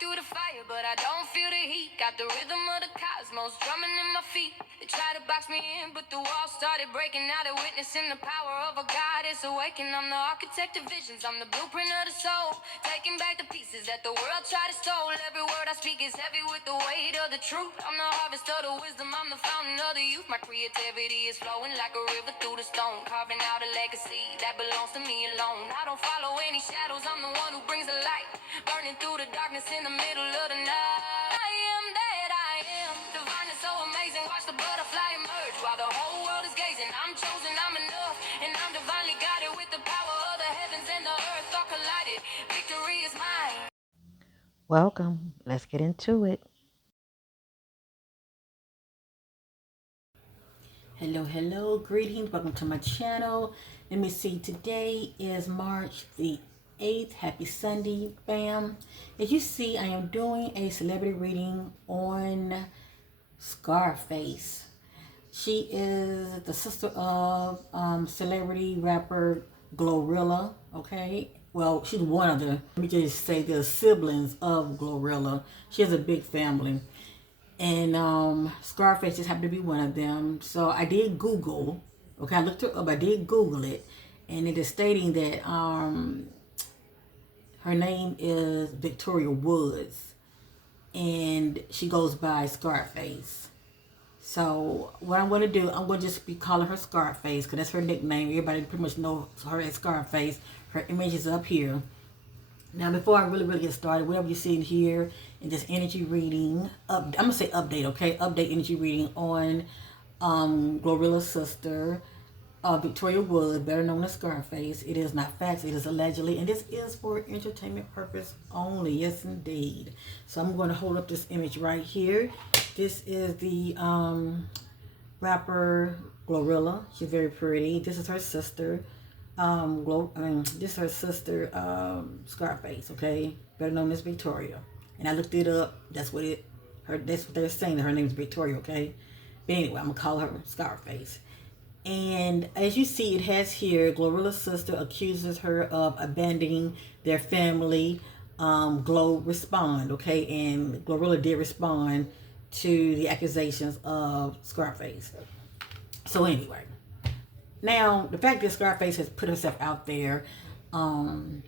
through the fire, but I don't feel the heat. Got the rhythm of the cosmos drumming in my feet. They try to box me in, but the walls started breaking. Now they're witnessing the power of a God is awakened. I'm the architect of visions, I'm the blueprint of the soul. Taking back the pieces that the world tried to steal. Every word I speak is heavy with the weight of the truth. I'm the harvest of the wisdom, I'm the fountain of the youth. My creativity is flowing like a river through the stone. Carving out a legacy that belongs to me alone. I don't follow any shadows, I'm the one who brings the light. Burning through the darkness in the middle of the night. I am that I am. Divine is so amazing. Watch the butterfly emerge while the whole world is gazing. I'm chosen, I'm enough, and I'm divinely guided with the power of the heavens and the earth all collided. Victory is mine. Welcome. Let's get into it. Hello, greetings. Welcome to my channel. Let me see. Today is March the 8th. Happy Sunday, fam. As you see, I am doing a celebrity reading on Scarface. She is the sister of celebrity rapper Glorilla. Okay. Well, she's one of the, let me just say, the siblings of Glorilla. She has a big family. And Scarface just happened to be one of them. So I did Google. Okay, I looked her up. I did Google it, and it is stating that her name is Victoria Woods, and she goes by Scarface. So what I'm going to do, I'm going to just be calling her Scarface because that's her nickname. Everybody pretty much knows her as Scarface. Her image is up here. Now, before I really get started, whatever you see in here in this energy reading, I'm going to say update, okay? Update energy reading on Glorilla's sister, Victoria Wood, better known as Scarface. It is not facts, it is allegedly, and this is for entertainment purpose only. Yes, indeed. So I'm going to hold up this image right here. This is the rapper Glorilla. She's very pretty. This is her sister. This is her sister, Scarface, okay? Better known as Victoria. And I looked it up. That's what they're saying, that her name is Victoria, okay? But anyway, I'm gonna call her Scarface. And as you see, it has here, Glorilla's sister accuses her of abandoning their family. Glo respond, okay? And Glorilla did respond to the accusations of Scarface. So anyway, now, the fact that Scarface has put herself out there to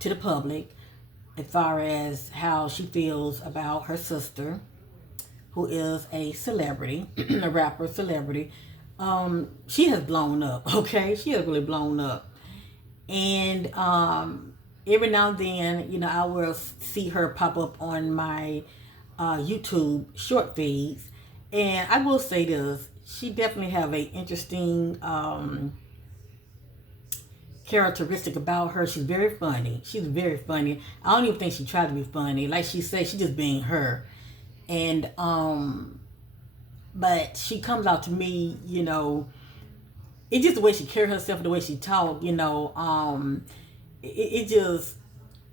the public as far as how she feels about her sister, who is a celebrity, a rapper celebrity, she has blown up, okay? She has really blown up. And every now and then, I will see her pop up on my YouTube short feeds. And I will say this, she definitely have a interesting characteristic about her. She's very funny. She's very funny. I don't even think she tried to be funny. Like she said, she's just being her. And but she comes out to me, it's just the way she carries herself, the way she talk, it just,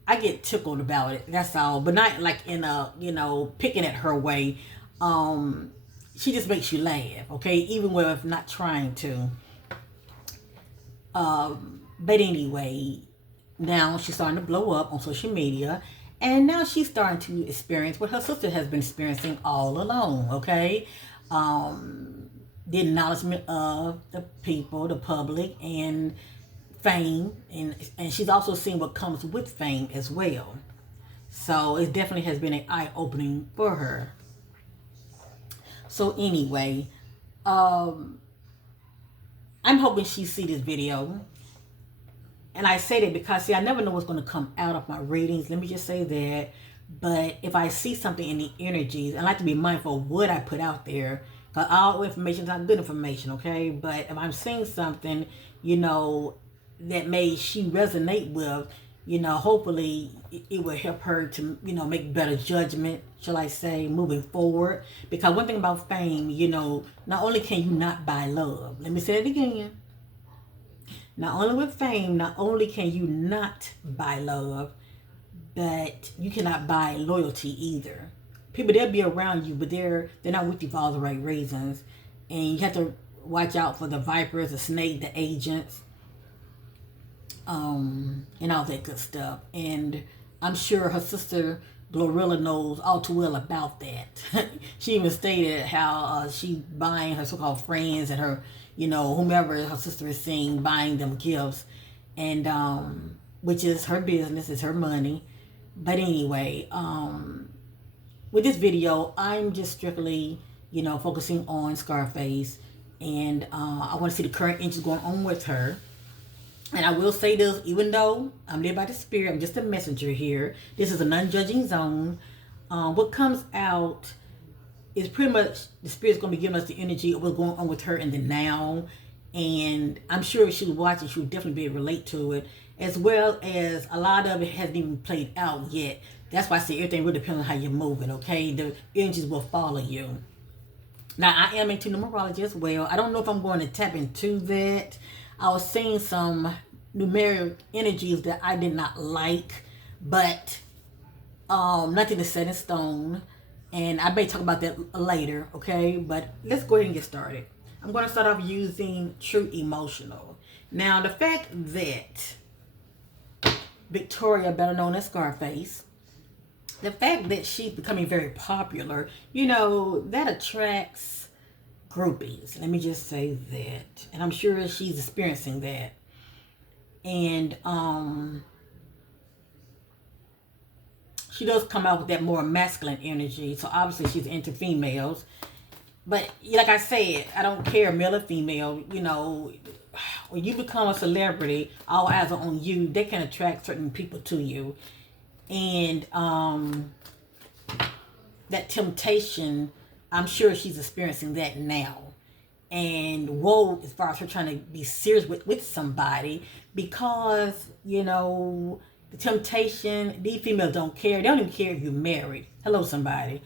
I get tickled about it. That's all. But not like in a, picking at her way. She just makes you laugh, okay? Even if not trying to. But anyway, now she's starting to blow up on social media. And now she's starting to experience what her sister has been experiencing all along, okay? The acknowledgement of the people, the public, and fame. And she's also seen what comes with fame as well. So it definitely has been an eye-opening for her. So anyway, I'm hoping she see this video. And I say that because, see, I never know what's going to come out of my readings. Let me just say that. But if I see something in the energies, I like to be mindful of what I put out there. Because all information is not good information, okay? But if I'm seeing something, that she resonate with, hopefully it will help her to, make better judgment, shall I say, moving forward. Because one thing about fame, not only can you not buy love. Let me say it again. Not only with fame, not only can you not buy love, but you cannot buy loyalty either. People, they'll be around you, but they're not with you for all the right reasons. And you have to watch out for the vipers, the snake, the agents, and all that good stuff. And I'm sure her sister Glorilla knows all too well about that. She even stated how she buying her so-called friends and her, whomever her sister is seeing, buying them gifts, and which is her business, it's her money. But anyway, with this video, I'm just strictly, focusing on Scarface, and I want to see the current inches going on with her. And I will say this, even though I'm led by the Spirit, I'm just a messenger here. This is a non-judging zone. What comes out is pretty much the Spirit's going to be giving us the energy of what's going on with her in the now. And I'm sure if she was watching, she would definitely be able to relate to it. As well as a lot of it hasn't even played out yet. That's why I say everything really depends on how you're moving, okay? The energies will follow you. Now, I am into numerology as well. I don't know if I'm going to tap into that. I was seeing some numeric energies that I did not like, but nothing is set in stone. And I may talk about that later, okay? But let's go ahead and get started. I'm going to start off using True Emotional. Now, the fact that Victoria, better known as Scarface, the fact that she's becoming very popular, that attracts groupies. Let me just say that. And I'm sure she's experiencing that. And she does come out with that more masculine energy. So obviously she's into females. But like I said, I don't care male or female. When you become a celebrity, all eyes are on you. They can attract certain people to you. And that temptation, I'm sure she's experiencing that now. And woe, as far as her trying to be serious with somebody, because, the temptation, these females don't care. They don't even care if you're married. Hello, somebody.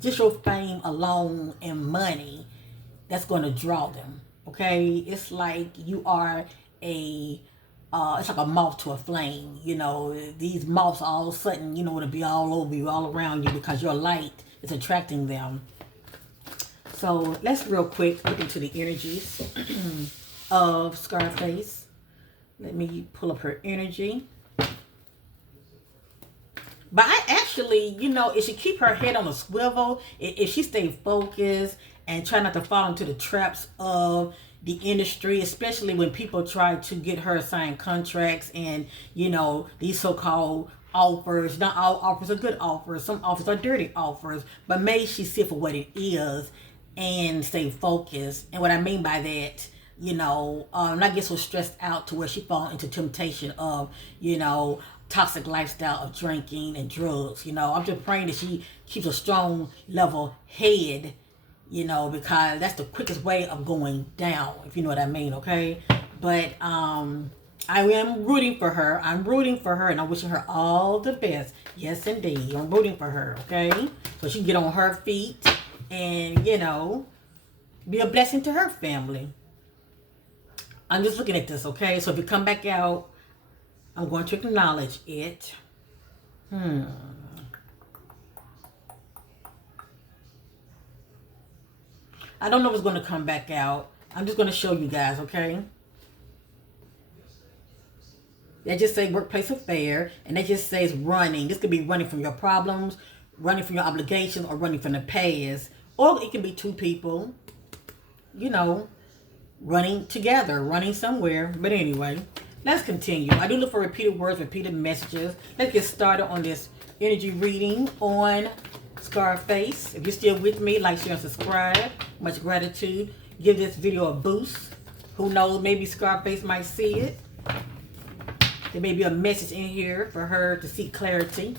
Just your fame alone and money, that's going to draw them. Okay? It's like you are it's like a moth to a flame. These moths all of a sudden, to be all over you, all around you, because your light is attracting them. So let's real quick look into the energies of Scarface. Let me pull up her energy. But I actually, if she keep her head on a swivel, if she stay focused and try not to fall into the traps of the industry, especially when people try to get her signed contracts and, these so-called offers. Not all offers are good offers. Some offers are dirty offers. But may she see it for what it is and stay focused. And what I mean by that, not get so stressed out to where she fall into temptation of, toxic lifestyle of drinking and drugs. I'm just praying that she keeps a strong level head, because that's the quickest way of going down, if you know what I mean, okay? But I am rooting for her. I'm rooting for her, and I'm wishing her all the best. Yes, indeed. I'm rooting for her, okay? So she can get on her feet and, be a blessing to her family. I'm just looking at this, okay? So if you come back out, I'm going to acknowledge it. I don't know if it's going to come back out. I'm just going to show you guys, okay? They just say workplace affair, and they just say it's running. This could be running from your problems, running from your obligations, or running from the past. Or it can be two people, running together, running somewhere. But anyway, let's continue. I do look for repeated words, repeated messages. Let's get started on this energy reading on Scarface. If you're still with me, like, share, and subscribe. Much gratitude. Give this video a boost. Who knows, maybe Scarface might see it. There may be a message in here for her to seek clarity.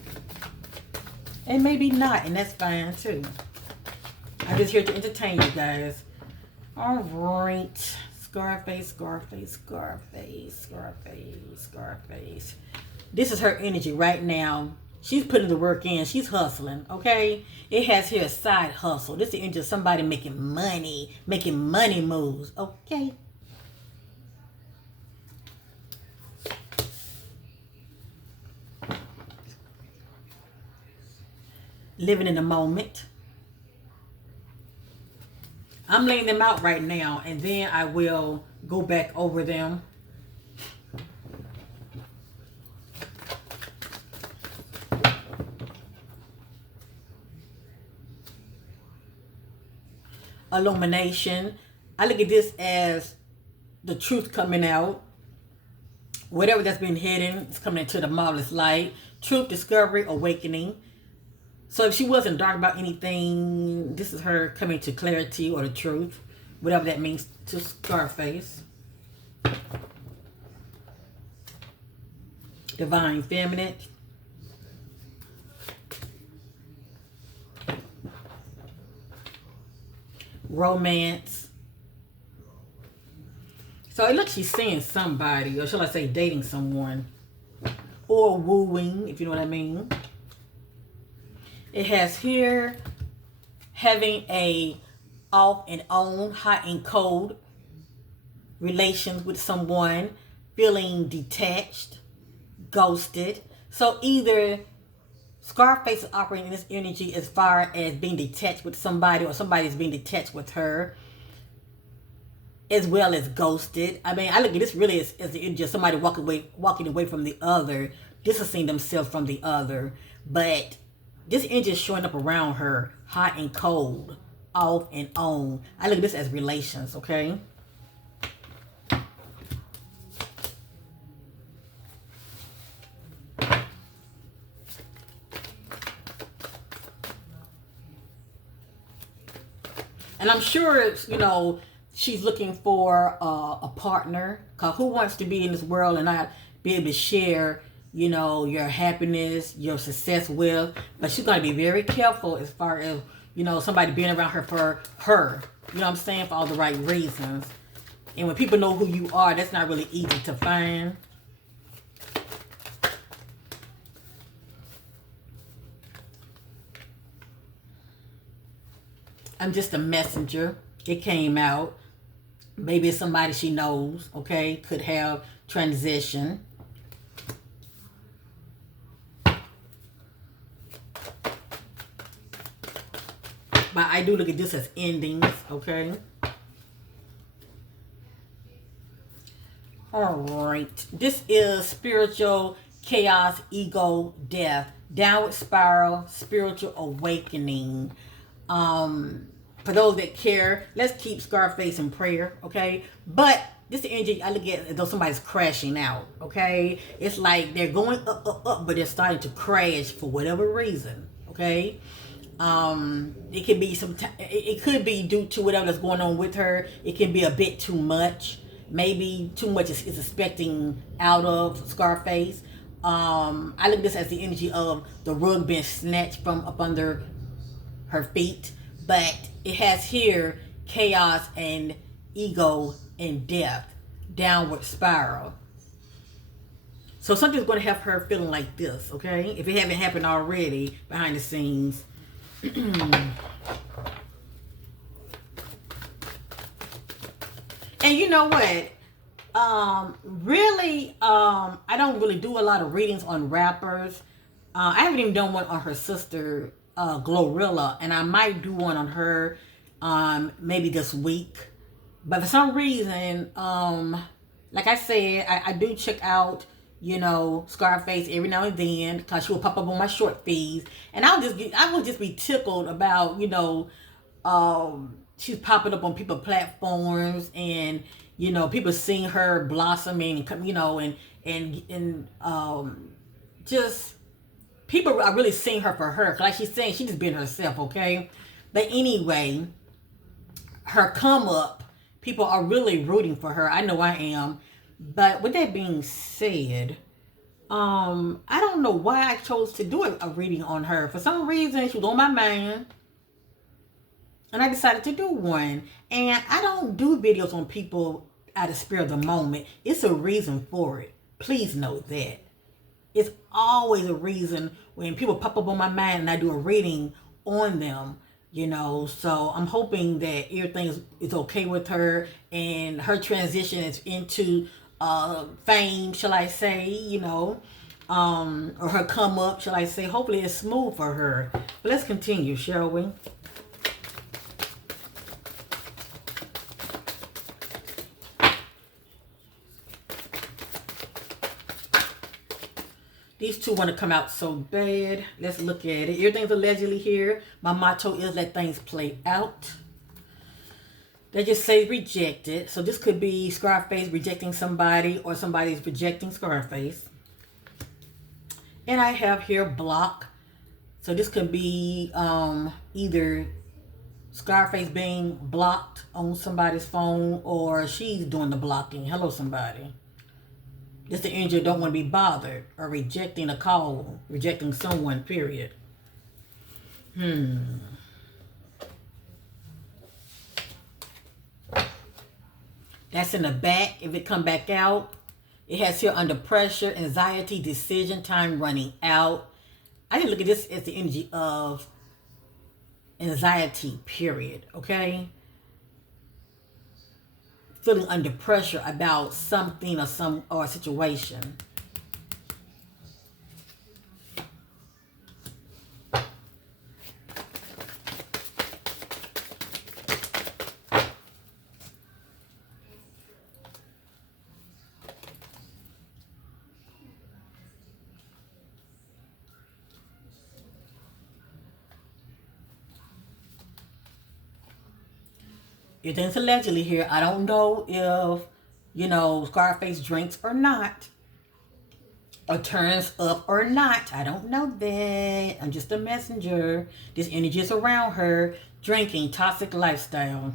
And maybe not, and that's fine too. I'm just here to entertain you guys. All right. Scarface, Scarface, Scarface, Scarface, Scarface. This is her energy right now. She's putting the work in. She's hustling, okay? It has here a side hustle. This is the energy of somebody making money moves, okay? Living in the moment. I'm laying them out right now, and then I will go back over them. illumination. I look at this as the truth coming out. Whatever that's been hidden is coming into the marvelous light. Truth, discovery, awakening. So if she wasn't dark about anything, this is her coming to clarity or the truth. Whatever that means to Scarface. Divine Feminine. Romance. So it looks she's seeing somebody, or shall I say dating someone, or wooing, if you know what I mean. It has here having a off and on, hot and cold relations with someone, feeling detached, ghosted. So either Scarface is operating in this energy as far as being detached with somebody, or somebody is being detached with her, as well as ghosted. I mean, I look at this really as the energy of somebody walking away from the other, distancing themselves from the other. But this energy is showing up around her, hot and cold, off and on. I look at this as relations, okay? And I'm sure, you know, she's looking for a partner. Because who wants to be in this world and not be able to share, you know, your happiness, your success with? But she's going to be very careful as far as, you know, somebody being around her for her. You know what I'm saying? For all the right reasons. And when people know who you are, that's not really easy to find. I'm just a messenger. It came out. Maybe it's somebody she knows, okay? Could have transition. But I do look at this as endings, okay? All right. This is spiritual chaos, ego, death, downward spiral, spiritual awakening. For those that care, let's keep Scarface in prayer, okay? But this energy, I look at as though somebody's crashing out, okay? It's like they're going up, up, up, but they're starting to crash for whatever reason, okay? It could be it could be due to whatever that's going on with her. It can be a bit too much. Maybe too much is expecting out of Scarface. I look at this as the energy of the rug being snatched from up under her feet. But it has here chaos and ego and death, downward spiral. So something's going to have her feeling like this, okay? If it haven't happened already behind the scenes. And you know what? Really, I don't really do a lot of readings on rappers. I haven't even done one on her sister, Glorilla, and I might do one on her maybe this week. But for some reason, like I said, I do check out, you know, Scarface every now and then, because she will pop up on my short feeds, and I will just be tickled about, you know, she's popping up on people's platforms, and you know, people seeing her blossoming, you know, and just people are really seeing her for her. Like she's saying, she's just being herself, okay? But anyway, her come up, people are really rooting for her. I know I am. But with that being said, I don't know why I chose to do a reading on her. For some reason, she was on my mind, and I decided to do one. And I don't do videos on people out of spur of the moment. It's a reason for it. Please know that. It's always a reason when people pop up on my mind and I do a reading on them, you know. So I'm hoping that everything is okay with her, and her transition is into fame, shall I say, you know, or her come up, shall I say. Hopefully it's smooth for her. But let's continue, shall we? These two want to come out so bad. Let's look at it. Everything's allegedly here. My motto is let things play out. They just say rejected. So this could be Scarface rejecting somebody, or somebody's rejecting Scarface. And I have here block. So this could be either Scarface being blocked on somebody's phone, or she's doing the blocking. Hello, somebody. Just the energy don't want to be bothered, or rejecting a call, rejecting someone, period. That's in the back. If it come back out, it has here under pressure, anxiety, decision, time running out. I didn't look at this as the energy of anxiety, period. Okay? Feeling under pressure about something or a situation. Everything's allegedly here. I don't know if, Scarface drinks or not. Or turns up or not. I don't know that. I'm just a messenger. This energy is around her. Drinking, toxic lifestyle.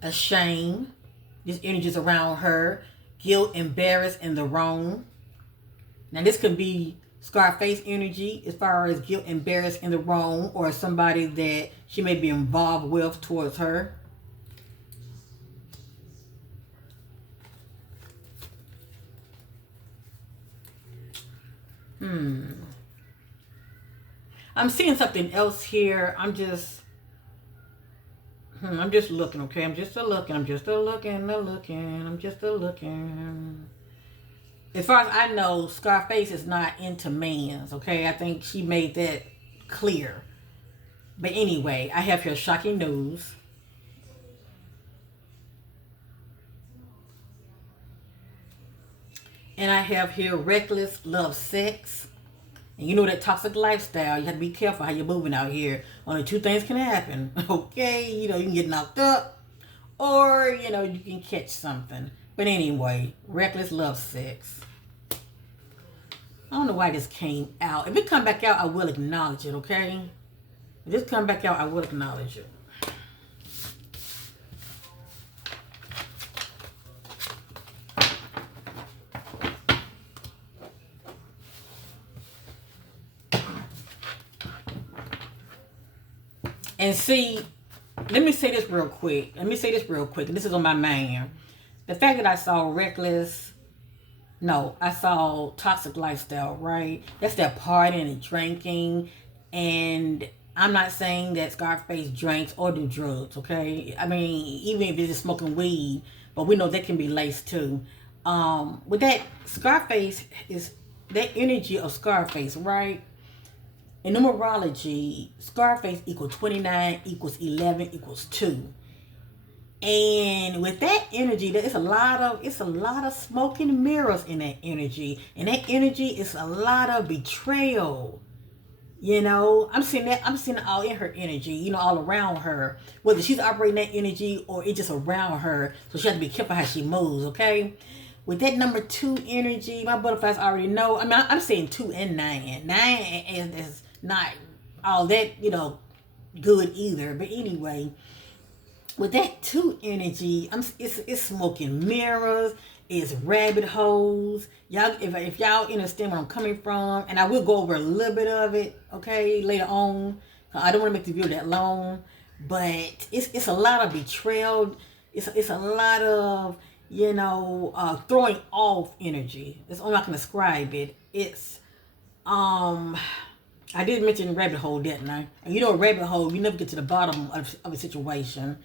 Ashamed. This energy is around her. Guilt, embarrassed, and the wrong. Now this could be Scarface energy as far as guilt, embarrassed, and the wrong, or somebody that she may be involved with towards her. I'm seeing something else here. I'm just looking, okay? I'm just a looking. As far as I know, Scarface is not into mans, okay? I think she made that clear. But anyway, I have here shocking news. And I have here reckless love sex. And you know that toxic lifestyle, you have to be careful how you're moving out here. Only two things can happen, okay? You can get knocked up, or, you can catch something. But anyway, reckless love sex. I don't know why this came out. If it come back out, I will acknowledge it, okay? If this come back out, I will acknowledge it. And see, let me say this real quick. And this is on my mind. The fact that I saw I saw toxic lifestyle, right? That's that partying and drinking. And I'm not saying that Scarface drinks or do drugs, okay? I mean, even if they're just smoking weed, but we know that can be laced too. With that, Scarface is that energy of Scarface, right? In numerology, Scarface equals 29 equals 11 equals 2. And with that energy, it's a lot of smoke and mirrors in that energy. And that energy is a lot of betrayal. I'm seeing it all in her energy, all around her. Whether she's operating that energy or it's just around her. So she has to be careful how she moves, okay? With that number 2 energy, my butterflies already know. I mean, I'm saying 2 and 9. 9 is not all that, good either. But anyway, with that 2 energy, it's smoking mirrors, it's rabbit holes. Y'all, if y'all understand where I'm coming from, and I will go over a little bit of it, okay, later on. I don't want to make the video that long, but it's a lot of betrayal. It's a lot of throwing off energy. That's all I can describe it. It's I did mention rabbit hole, didn't I? And a rabbit hole, you never get to the bottom of a situation.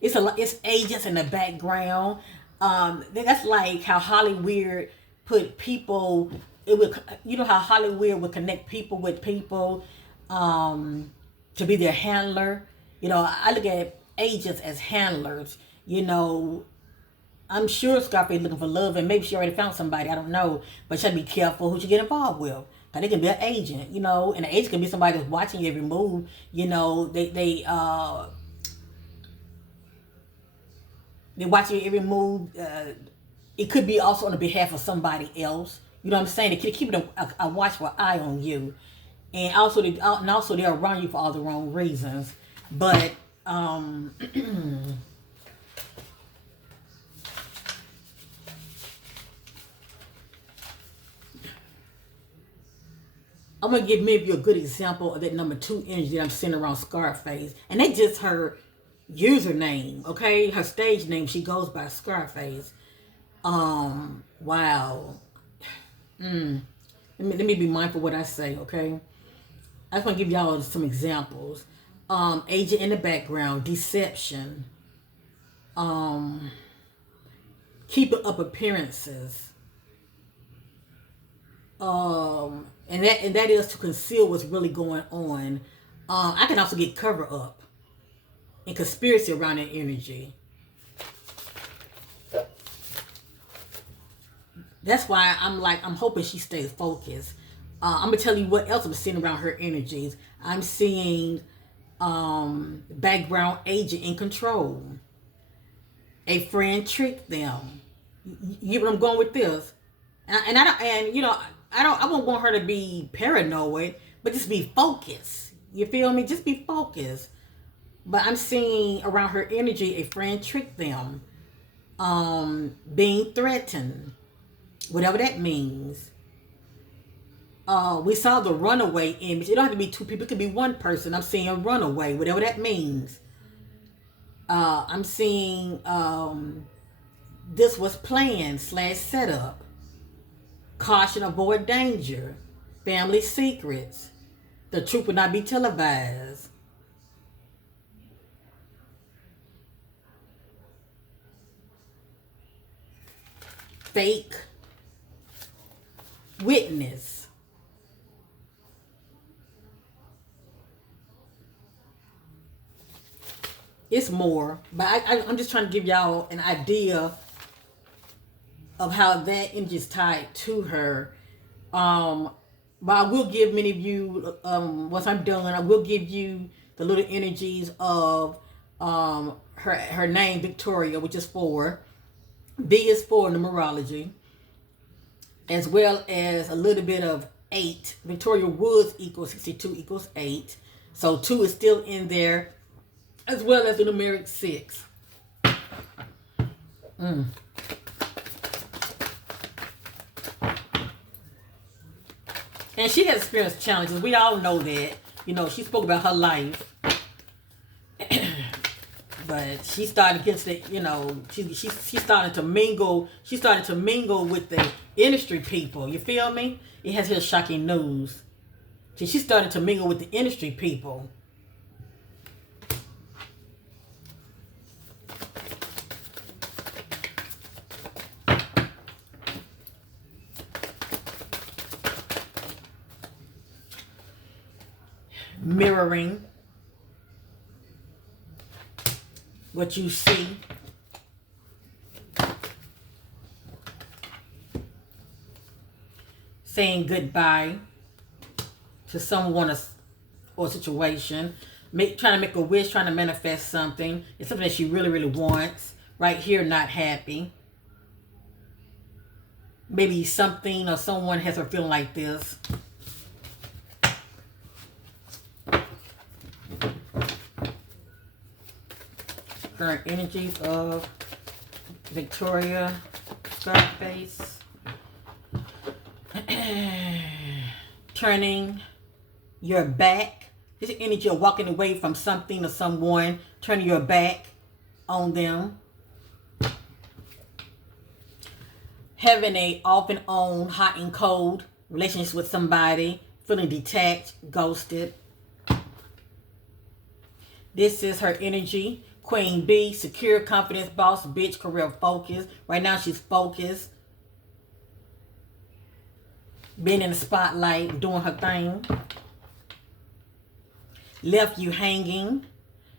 It's agents in the background. That's like how Hollywood put people. How Hollywood would connect people with people to be their handler. I look at agents as handlers. I'm sure Scarface looking for love, and maybe she already found somebody. I don't know, but she had to be careful who she get involved with. Cause they can be an agent, you know, and an agent can be somebody that's watching you every move. You know, they watch you every move. It could be also on the behalf of somebody else. You know what I'm saying? They keep a watchful eye on you, and also they're around you for all the wrong reasons. But I'm gonna give maybe a good example of that number 2 energy that I'm seeing around Scarface, and that's just her username, okay? Her stage name. She goes by Scarface. Wow. Let me be mindful what I say, okay? I just want to give y'all some examples. Agent in the background, deception, keeping up appearances, and that is to conceal what's really going on. I can also get cover up and conspiracy around that energy. That's why I'm hoping she stays focused. I'm gonna tell you what else I'm seeing around her energies. I'm seeing background agent in control. A friend tricked them. You get what I'm going with this? And I won't want her to be paranoid, but just be focused. You feel me? Just be focused. But I'm seeing around her energy, a friend tricked them. Being threatened. Whatever that means. We saw the runaway image. It don't have to be 2 people. It could be 1 person. I'm seeing a runaway. Whatever that means. I'm seeing this was planned / set up. Caution, avoid danger. Family secrets. The truth will not be televised. Fake witness. It's more, but I'm just trying to give y'all an idea of how that energy is tied to her. But I will give many of you, once I'm done, I will give you the little energies of her name, Victoria, which is 4. V is 4 numerology, as well as a little bit of 8. Victoria Woods equals 62 equals 8. So 2 is still in there, as well as the numeric 6. And she has experienced challenges. We all know that. You know, she spoke about her life. But she started against it, you know, she started to mingle. She started to mingle with the industry people. You feel me? It has here shocking news. She started to mingle with the industry people. Mirroring what you see. Saying goodbye to someone or situation. Trying to make a wish, trying to manifest something. It's something that she really, really wants. Right here, not happy. Maybe something or someone has her feeling like this. Current energies of Victoria, Scarface. Turning your back. This energy of walking away from something or someone. Turning your back on them. Having a off and on, hot and cold relationship with somebody. Feeling detached, ghosted. This is her energy. Queen B, secure, confidence, boss, bitch, career focus. Right now she's focused. Being in the spotlight, doing her thing. Left you hanging.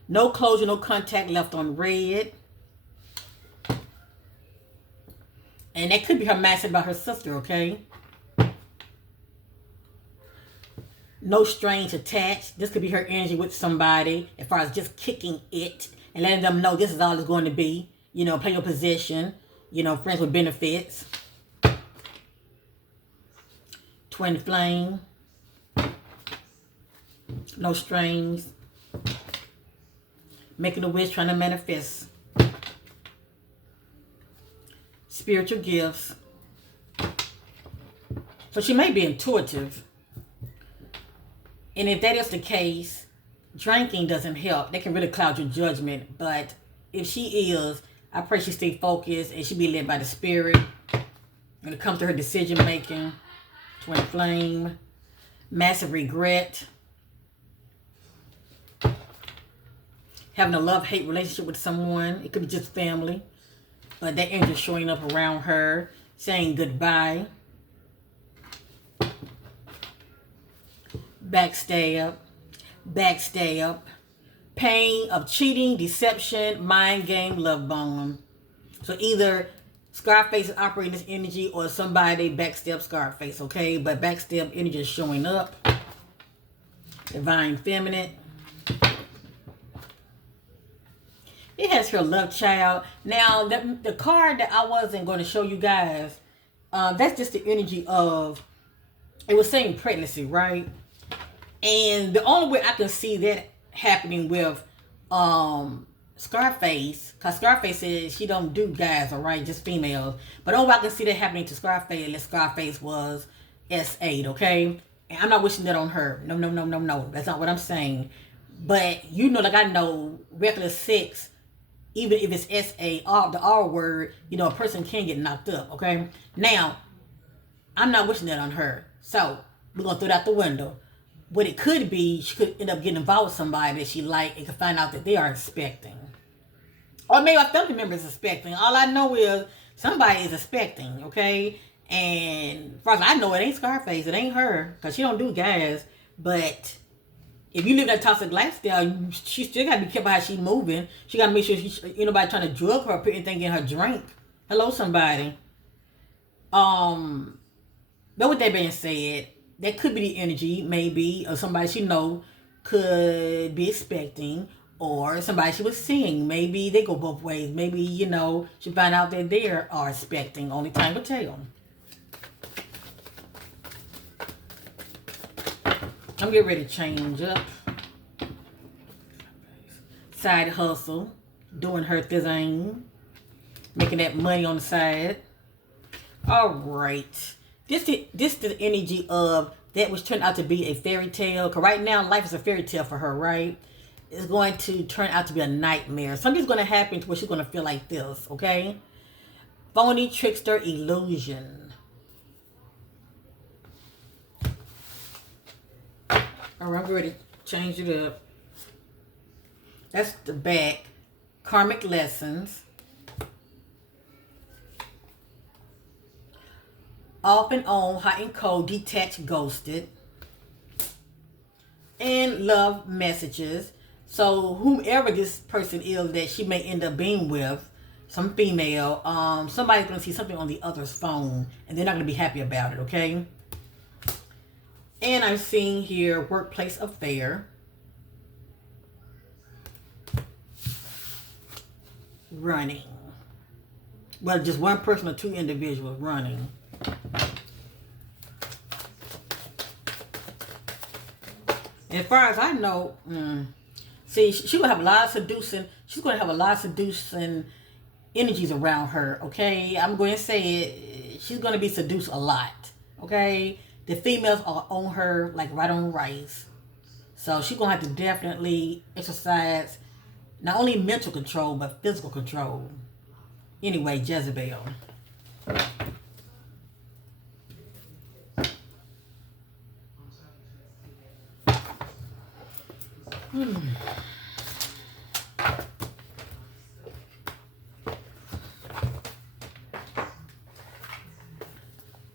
No closure, no contact, left on red. And that could be her mindset about her sister, okay? No strings attached. This could be her energy with somebody as far as just kicking it and letting them know this is all it's going to be. You know, play your position. You know, friends with benefits. Twin flame. No strings. Making a wish, trying to manifest. Spiritual gifts. So she may be intuitive. And if that is the case, drinking doesn't help. That can really cloud your judgment. But if she is, I pray she stay focused and she be led by the Spirit when it comes to her decision making. Twin flame. Massive regret. Having a love-hate relationship with someone. It could be just family. But that angel showing up around her, saying goodbye. Backstab. Pain of cheating, deception, mind game, love bomb. So either Scarface is operating this energy or somebody backstab Scarface, okay? But backstab energy is showing up. Divine feminine. It has her love child. Now, the card that I wasn't going to show you guys, that's just the energy of, it was saying pregnancy, right? And the only way I can see that happening with Scarface, because Scarface says she don't do guys, all right, just females. But the only way I can see that happening to Scarface, unless Scarface was S8, okay? And I'm not wishing that on her. No. That's not what I'm saying. But you know, like I know, regular sex, even if it's S-A, the R word, you know, a person can get knocked up, okay? Now, I'm not wishing that on her. So, we're going to throw it out the window. What it could be, she could end up getting involved with somebody that she liked and could find out that they are expecting. Or maybe a family member is expecting. All I know is somebody is expecting, okay? And as far as I know, it ain't Scarface. It ain't her. Because she don't do guys. But if you live that toxic lifestyle, she still got to be careful how she's moving. She got to make sure ain't nobody trying to drug her or put anything in her drink. Hello, somebody. But with that being said, that could be the energy, maybe, of somebody she know could be expecting, or somebody she was seeing. Maybe they go both ways. Maybe, you know, she find out that they are expecting. Only time will tell. I'm getting ready to change up. Side hustle. Doing her thing. Making that money on the side. Alright. This the energy of that which turned out to be a fairy tale. Because right now, life is a fairy tale for her, right? It's going to turn out to be a nightmare. Something's going to happen to where she's going to feel like this, okay? Phony, trickster, illusion. Alright, I'm ready to change it up. That's the back. Karmic lessons. Off and on, hot and cold, detached, ghosted. And love messages. So whomever this person is that she may end up being with, some female, somebody's going to see something on the other's phone and they're not going to be happy about it, okay? And I'm seeing here workplace affair. Running. Well, just one person or two individuals running. As far as I know, see, she's going to have a lot of seducing. She's going to have a lot of seducing energies around her, okay? I'm going to say it. She's going to be seduced a lot, okay? The females are on her like right on rice. So she's going to have to definitely exercise not only mental control, but physical control. Anyway, Jezebel.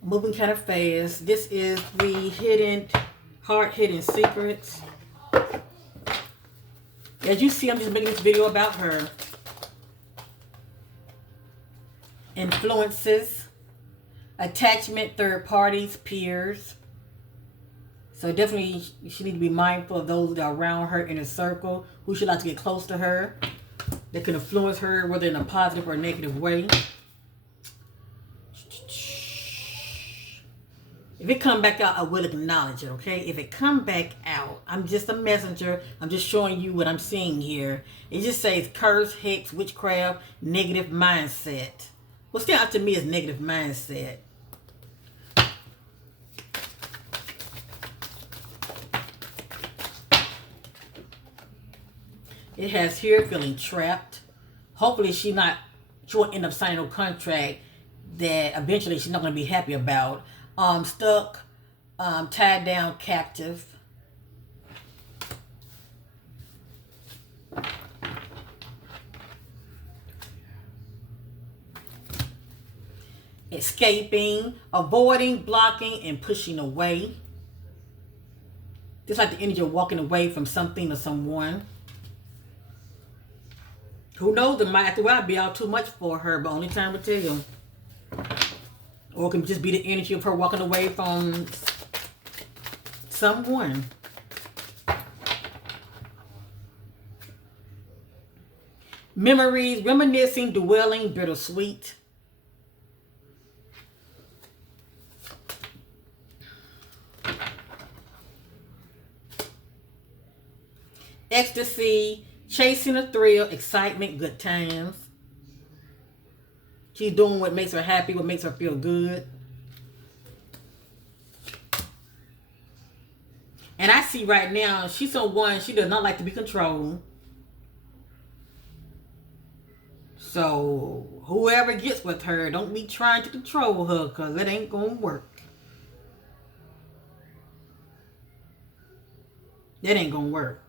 Moving kind of fast. This is the hard-hidden secrets. As you see, I'm just making this video about her. Influences. attachment, third parties, peers. So definitely she needs to be mindful of those that are around her inner circle, who she likes to get close to her, that can influence her, whether in a positive or negative way. If it come back out, I will acknowledge it, okay? If it come back out, I'm just a messenger. I'm just showing you what I'm seeing here. It just says curse, hex, witchcraft, negative mindset. What stands out to me is negative mindset. It has here feeling trapped. Hopefully she won't end up signing a contract that eventually she's not going to be happy about. Stuck, tied down, captive. Escaping, avoiding, blocking, and pushing away. Just like the energy of walking away from something or someone. Who knows, it might after a while be out too much for her, but only time will tell. Or it can just be the energy of her walking away from someone. Memories, reminiscing, dwelling, bittersweet. Ecstasy, chasing a thrill, excitement, good times. She's doing what makes her happy, what makes her feel good. And I see right now, she's someone, she does not like to be controlled. So, whoever gets with her, don't be trying to control her, because that ain't going to work. That ain't going to work.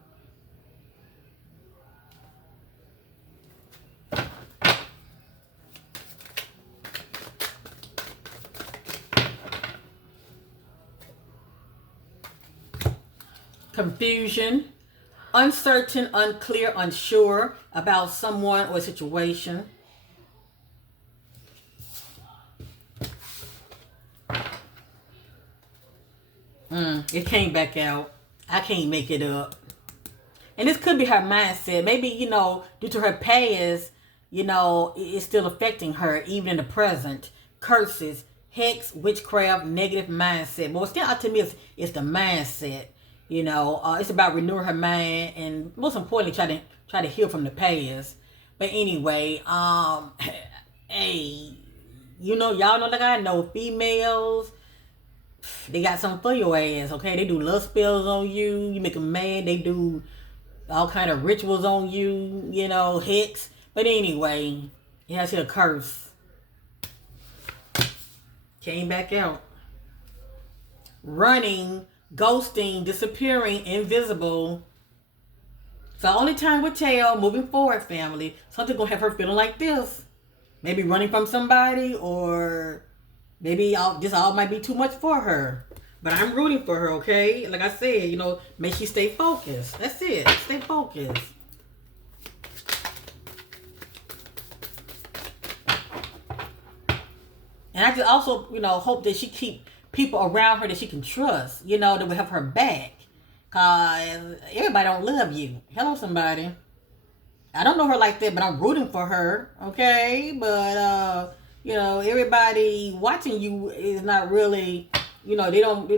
Confusion, uncertain, unclear, unsure about someone or situation. It came back out. I can't make it up. And this could be her mindset. Maybe, due to her past, it's still affecting her, even in the present. Curses, hex, witchcraft, negative mindset. But what's still out to me is the mindset. It's about renewing her mind and most importantly, try to heal from the past. But anyway, hey, y'all know like I know, females, they got something for your ass, okay? They do love spells on you. You make them mad. They do all kind of rituals on you, hex. But anyway, it has here a curse. Came back out. Running, ghosting, disappearing, invisible. So only time will tell moving forward, family. Something gonna have her feeling like this. Maybe running from somebody, or maybe this all might be too much for her. But I'm rooting for her, okay? Like I said, make she stay focused. That's it. Stay focused. And I just also, hope that she keep people around her that she can trust, that will have her back. Because everybody don't love you. Hello, somebody. I don't know her like that, but I'm rooting for her, okay? But, everybody watching you is not really, they don't,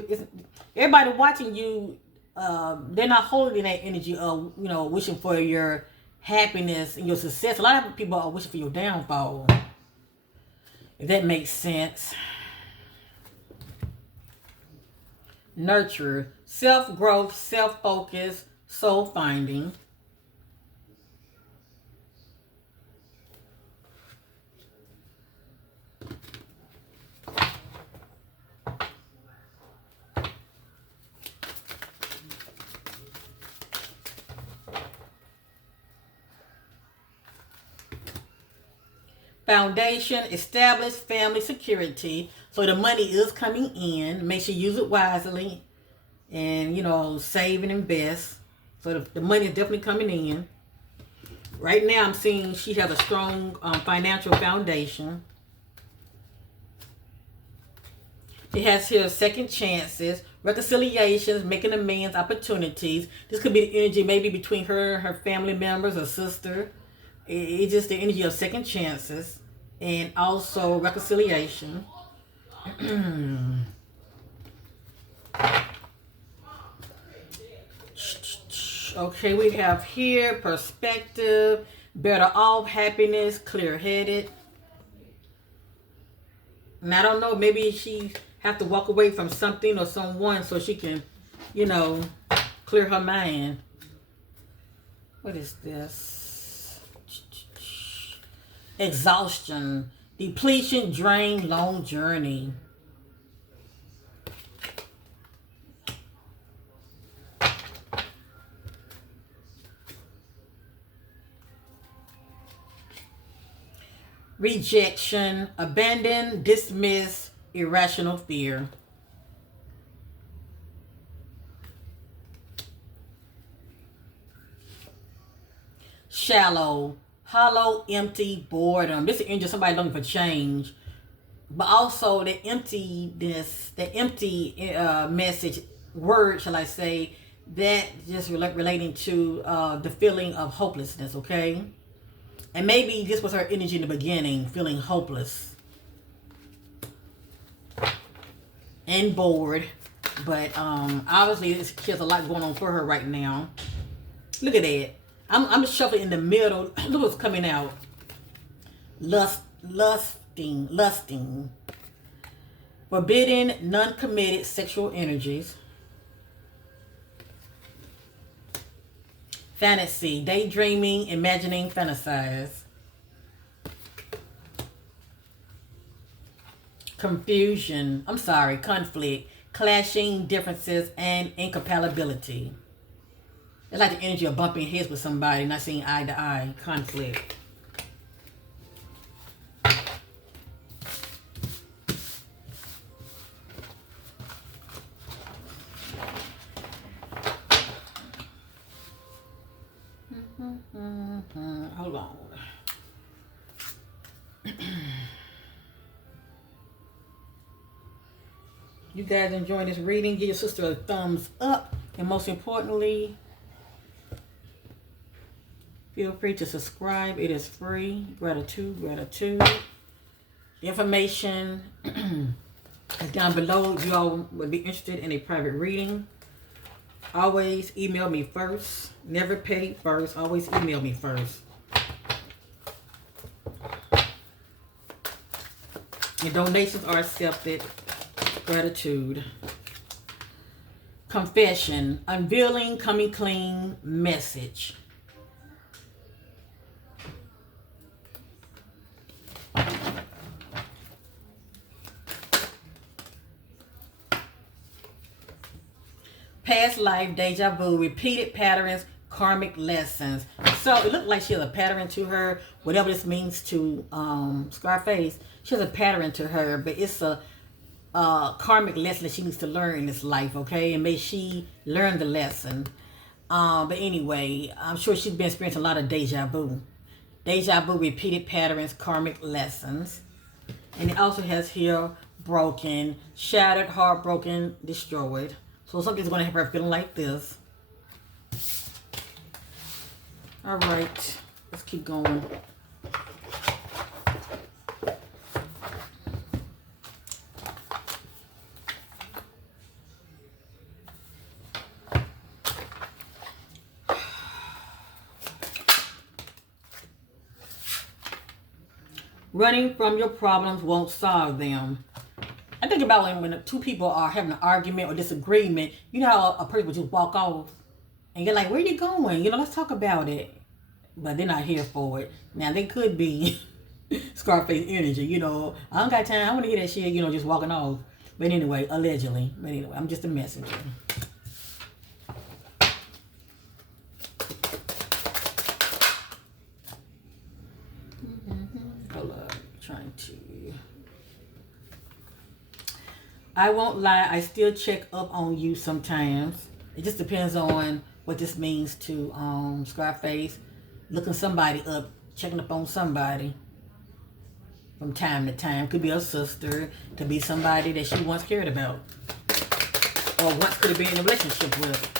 everybody watching you, they're not holding that energy of, wishing for your happiness and your success. A lot of people are wishing for your downfall. If that makes sense. Nurture, self-growth, self-focus, soul-finding. Foundation, establish family security. So the money is coming in. Make sure you use it wisely. And, save and invest. So the money is definitely coming in. Right now I'm seeing she has a strong financial foundation. It has here second chances, reconciliations, making amends, opportunities. This could be the energy maybe between her and her family members or sister. It's just the energy of second chances and also reconciliation. Okay, we have here perspective, better off, happiness, clear-headed. And I don't know, maybe she have to walk away from something or someone so she can, clear her mind. What is this? Exhaustion, depletion, drain, long journey. Rejection, abandon, dismiss, irrational fear. Shallow, hollow, empty, boredom. This is energy of somebody looking for change. But also the emptiness, the empty message, word, shall I say, that just relating to the feeling of hopelessness, okay? And maybe this was her energy in the beginning, feeling hopeless and bored. But obviously she has a lot going on for her right now. Look at that. I'm shuffling in the middle. Look what's coming out. Lusting. Forbidden, non-committed sexual energies. Fantasy, daydreaming, imagining, fantasize. Conflict, clashing, differences, and incompatibility. It's like the energy of bumping heads with somebody, not seeing eye to eye. Conflict. Hold on. You guys enjoying this reading? Give your sister a thumbs up. And most importantly, feel free to subscribe. It is free. Gratitude. The information is down below. If you all would be interested in a private reading, always email me first. Never pay first. Always email me first. And donations are accepted. Gratitude. Confession. Unveiling, coming clean, message. Past life, deja vu, repeated patterns, karmic lessons. So it looked like she has a pattern to her, whatever this means to Scarface. She has a pattern to her, but it's a karmic lesson that she needs to learn in this life, okay? And may she learn the lesson. But anyway, I'm sure she's been experiencing a lot of deja vu. Deja vu, repeated patterns, karmic lessons. And it also has here broken, shattered, heartbroken, destroyed. So something's going to have her feeling like this. All right, let's keep going. Running from your problems won't solve them. I think about when two people are having an argument or disagreement, you know how a person would just walk off and you're like, where are you going? Let's talk about it. But they're not here for it. Now, they could be Scarface energy, I don't got time. I want to hear that shit, just walking off. But anyway, allegedly. But anyway, I'm just a messenger. Hold up. Trying to... I won't lie, I still check up on you sometimes. It just depends on what this means to Scarface. Looking somebody up, checking up on somebody. from time to time. Could be a sister, could be somebody that she once cared about, or once could have been in a relationship with.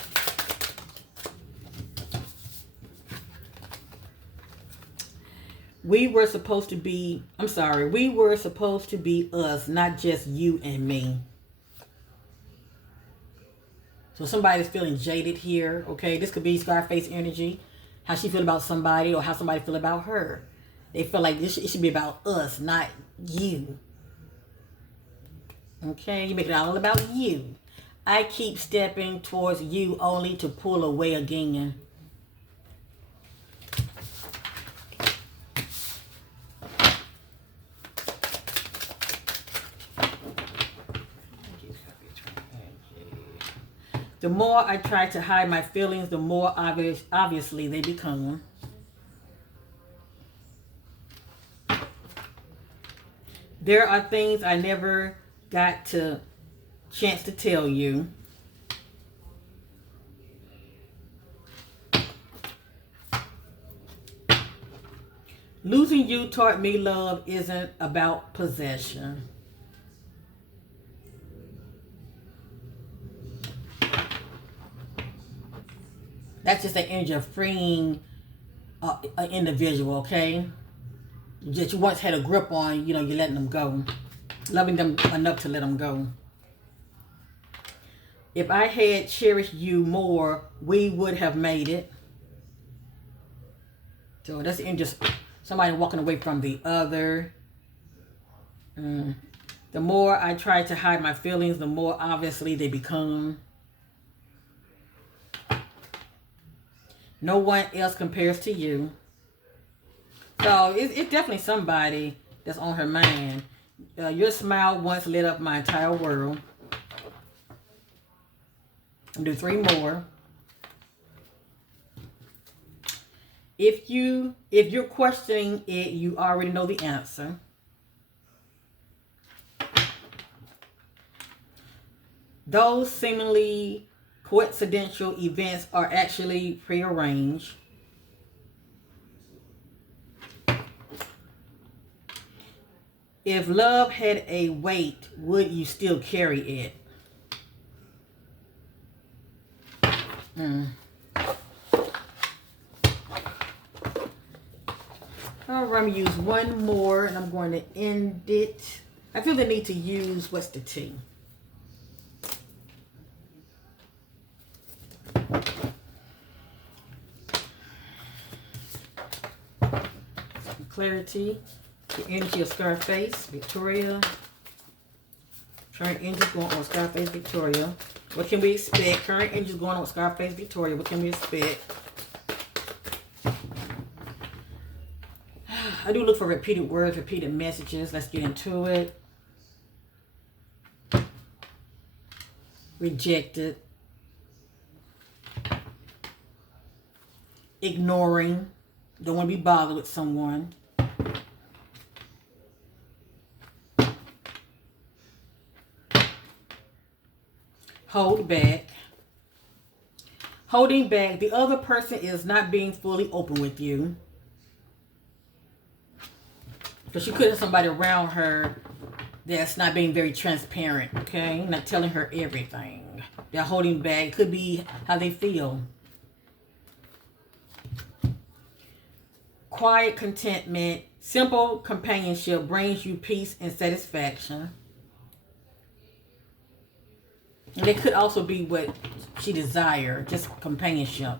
We were supposed to be us, not just you and me. So somebody's feeling jaded here, okay? This could be Scarface energy. How she feel about somebody or how somebody feel about her. They feel like it should be about us, not you. Okay? You make it all about you. I keep stepping towards you only to pull away again. The more I try to hide my feelings, the more obviously they become. There are things I never got to chance to tell you. Losing you taught me love isn't about possession. That's just the energy of freeing an individual, okay? That you once had a grip on, you're letting them go. Loving them enough to let them go. If I had cherished you more, we would have made it. So that's the energy of somebody walking away from the other. The more I try to hide my feelings, the more obviously they become. No one else compares to you. So it's definitely somebody that's on her mind. Your smile once lit up my entire world. I'll do 3 more. If you're questioning it, you already know the answer. Those seemingly coincidental events are actually prearranged. If love had a weight, would you still carry it? All right, I'm going to use one more and I'm going to end it. I feel the need to use, what's the T? Clarity, the energy of Scarface, Victoria. Current energy going on with Scarface, Victoria. What can we expect? Current energy going on with Scarface, Victoria. What can we expect? I do look for repeated words, repeated messages. Let's get into it. Rejected. Ignoring. Don't want to be bothered with someone. Hold back. Holding back. The other person is not being fully open with you. Because she could have somebody around her that's not being very transparent, okay? Not telling her everything. They're holding back. It could be how they feel. Quiet contentment. Simple companionship brings you peace and satisfaction. And it could also be what she desired. Just companionship.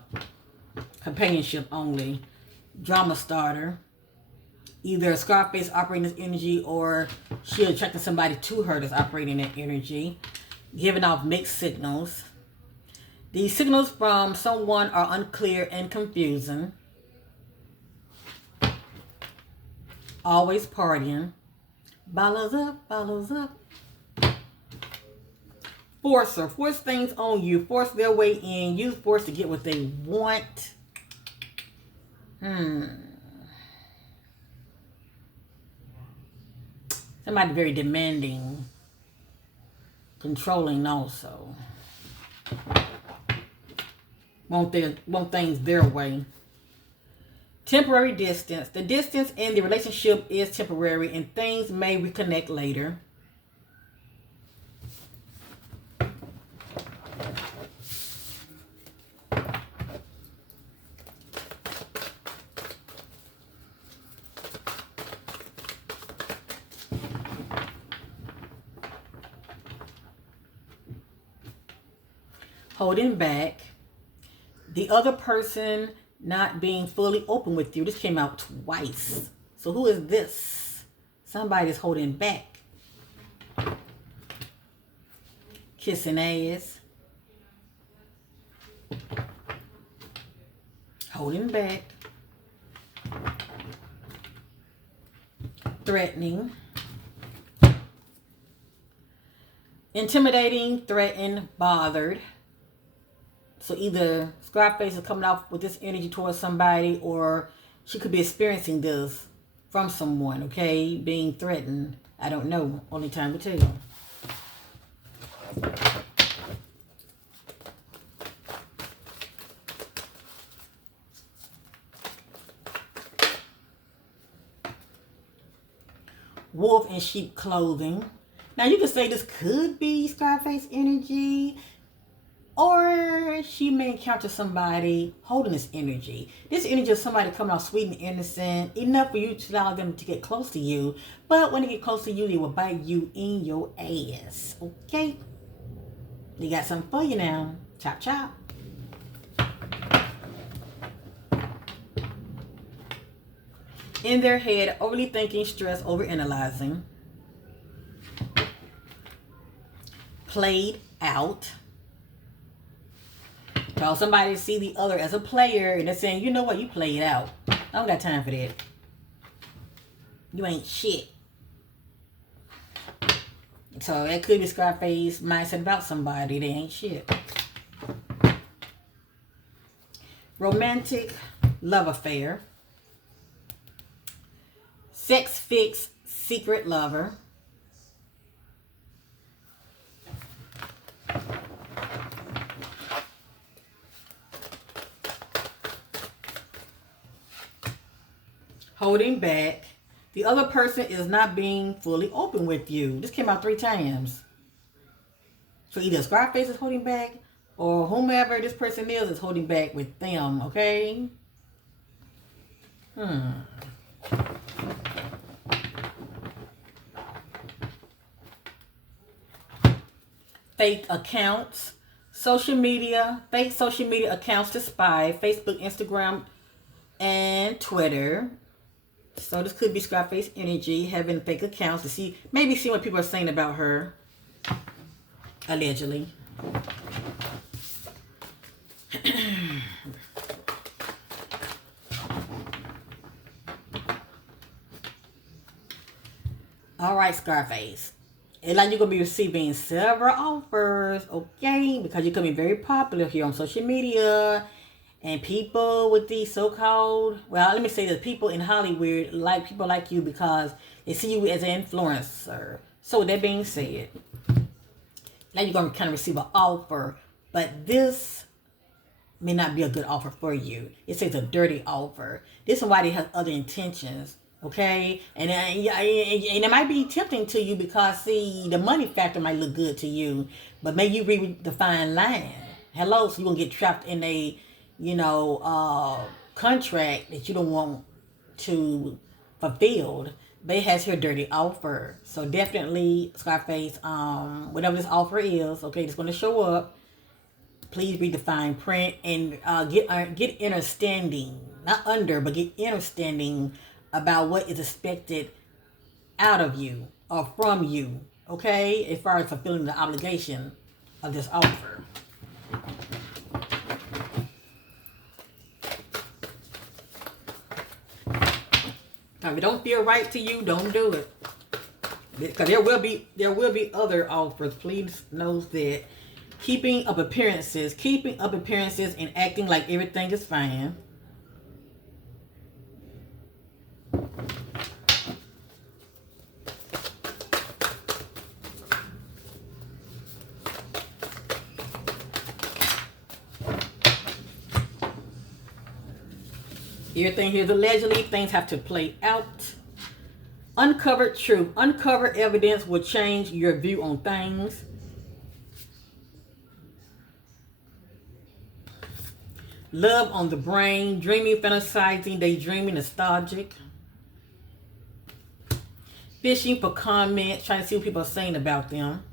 Companionship only. Drama starter. Either Scarface operating this energy or she attracted somebody to her that's operating that energy. Giving off mixed signals. These signals from someone are unclear and confusing. Always partying. Bottles up, bottles up. Forcer. Force things on you. Force their way in. Use force to get what they want. Somebody very demanding. Controlling also. Want things their way. Temporary distance. The distance in the relationship is temporary and things may reconnect later. Holding back. The other person not being fully open with you. This came out twice. So who is this? Somebody's holding back. Kissing ass. Holding back. Threatening. Intimidating, threatened, bothered. So either Scarface is coming off with this energy towards somebody, or she could be experiencing this from someone, okay? Being threatened. I don't know. Only time will tell. Wolf in sheep clothing. Now you could say this could be Scarface energy, or she may encounter somebody holding this energy. This energy is somebody coming out sweet and innocent, enough for you to allow them to get close to you. But when they get close to you, they will bite you in your ass. Okay? They got something for you now. Chop, chop. In their head, overly thinking, stress, overanalyzing. Played out. So somebody see the other as a player and they're saying, you know what, you play it out. I don't got time for that. You ain't shit. So that could be Scarface mindset about somebody. They ain't shit. Romantic love affair. Sex fix, secret lover. Holding back. The other person is not being fully open with you. This came out 3 times. So either Scarface is holding back, or whomever this person is holding back with them, okay? Fake accounts. Social media. Fake social media accounts to spy. Facebook, Instagram, and Twitter. So this could be Scarface energy, having fake accounts to see, maybe see what people are saying about her. Allegedly. All right, Scarface. It's like you're going to be receiving several offers, okay? Because you're going to be very popular here on social media. And people with these so-called, well, let me say that people in Hollywood like people like you because they see you as an influencer. So with that being said, now you're going to kind of receive an offer, but this may not be a good offer for you. It says a dirty offer. This somebody has other intentions, okay? And it might be tempting to you because, see, the money factor might look good to you, but maybe you read the fine line. Hello, so you're going to get trapped in a contract that you don't want to fulfilled. But it has here dirty offer. So definitely, Scarface, whatever this offer is, okay, it's going to show up. Please read the fine print and get understanding, not under, but get understanding about what is expected out of you or from you, okay, as far as fulfilling the obligation of this offer. If it don't feel right to you, don't do it. Because there will be other offers. Please know that. Keeping up appearances and acting like everything is fine. Everything here is allegedly. Things have to play out. Uncovered truth. Uncovered evidence will change your view on things. Love on the brain. Dreaming, fantasizing, daydreaming, nostalgic. Fishing for comments. Trying to see what people are saying about them.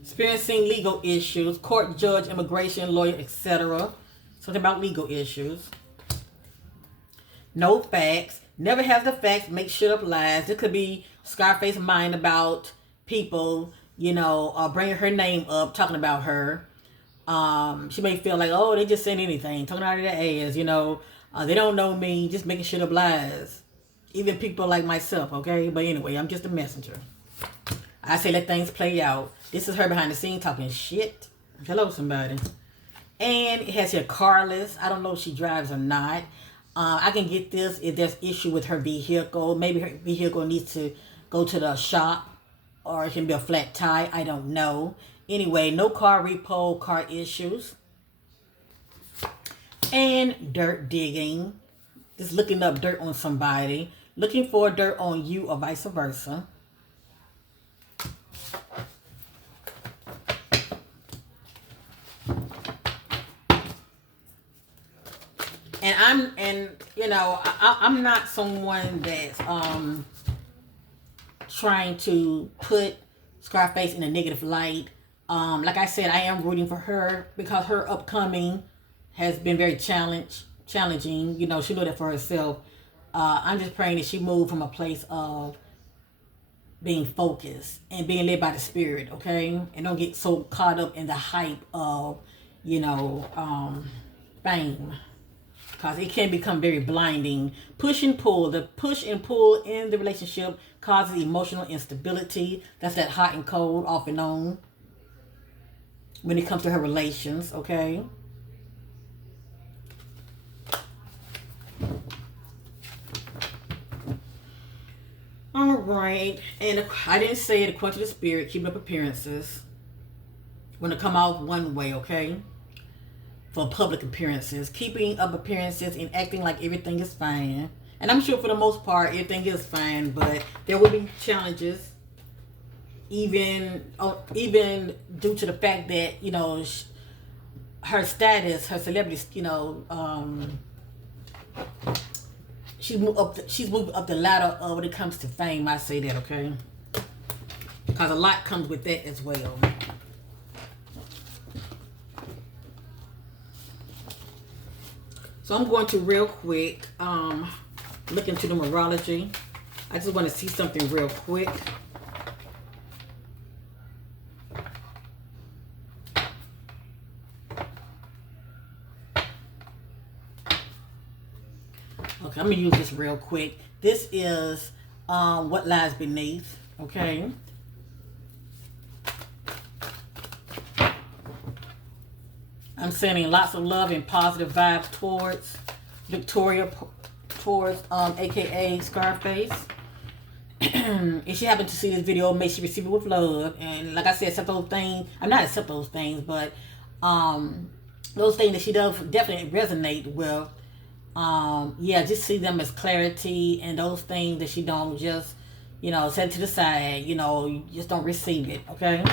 Experiencing legal issues. Court, judge, immigration, lawyer, etc. Something about legal issues. No facts. Never has the facts. Make shit up lies. It could be Scarface mind about people, you know, bringing her name up, talking about her. She may feel like, oh, they just saying anything, talking out of their ass, you know. They don't know me, just making shit up lies. Even people like myself, okay? But anyway, I'm just a messenger. I say let things play out. This is her behind the scenes talking shit. Hello, somebody. And it has here carless. I don't know if she drives or not. I can get this if there's issue with her vehicle. Maybe her vehicle needs to go to the shop, or it can be a flat tire. I don't know. Anyway, no car repo, car issues. And dirt digging. Just looking up dirt on somebody. Looking for dirt on you or vice versa. And you know, I'm not someone that's trying to put Scarface in a negative light. Like I said, I am rooting for her because her upcoming has been very challenging. You know, she knew that for herself. I'm just praying that she moved from a place of being focused and being led by the Spirit, okay? And don't get so caught up in the hype of, you know, fame. Because it can become very blinding. Push and pull. The push and pull in the relationship causes emotional instability. That's that hot and cold, off and on. When it comes to her relations, okay? All right. And I didn't say it according to the Spirit. Keeping up appearances. Want to come off one way, okay? For public appearances. Keeping up appearances and acting like everything is fine. And I'm sure for the most part, everything is fine. But there will be challenges. Even due to the fact that, you know, her status, her celebrity, you know, she's moved up the ladder when it comes to fame. I say that, okay? Because a lot comes with that as well. So I'm going to real quick look into numerology. I just want to see something real quick. Okay, I'm going to use this real quick. This is what lies beneath, okay? I'm sending lots of love and positive vibes towards Victoria, towards aka Scarface. If she happened to see this video, may she receive it with love. And like I said, accept those things. I'm not accept those things, but those things that she does definitely resonate with. Yeah, just see them as clarity, and those things that she don't just, you know, set to the side. You know, you just don't receive it, okay?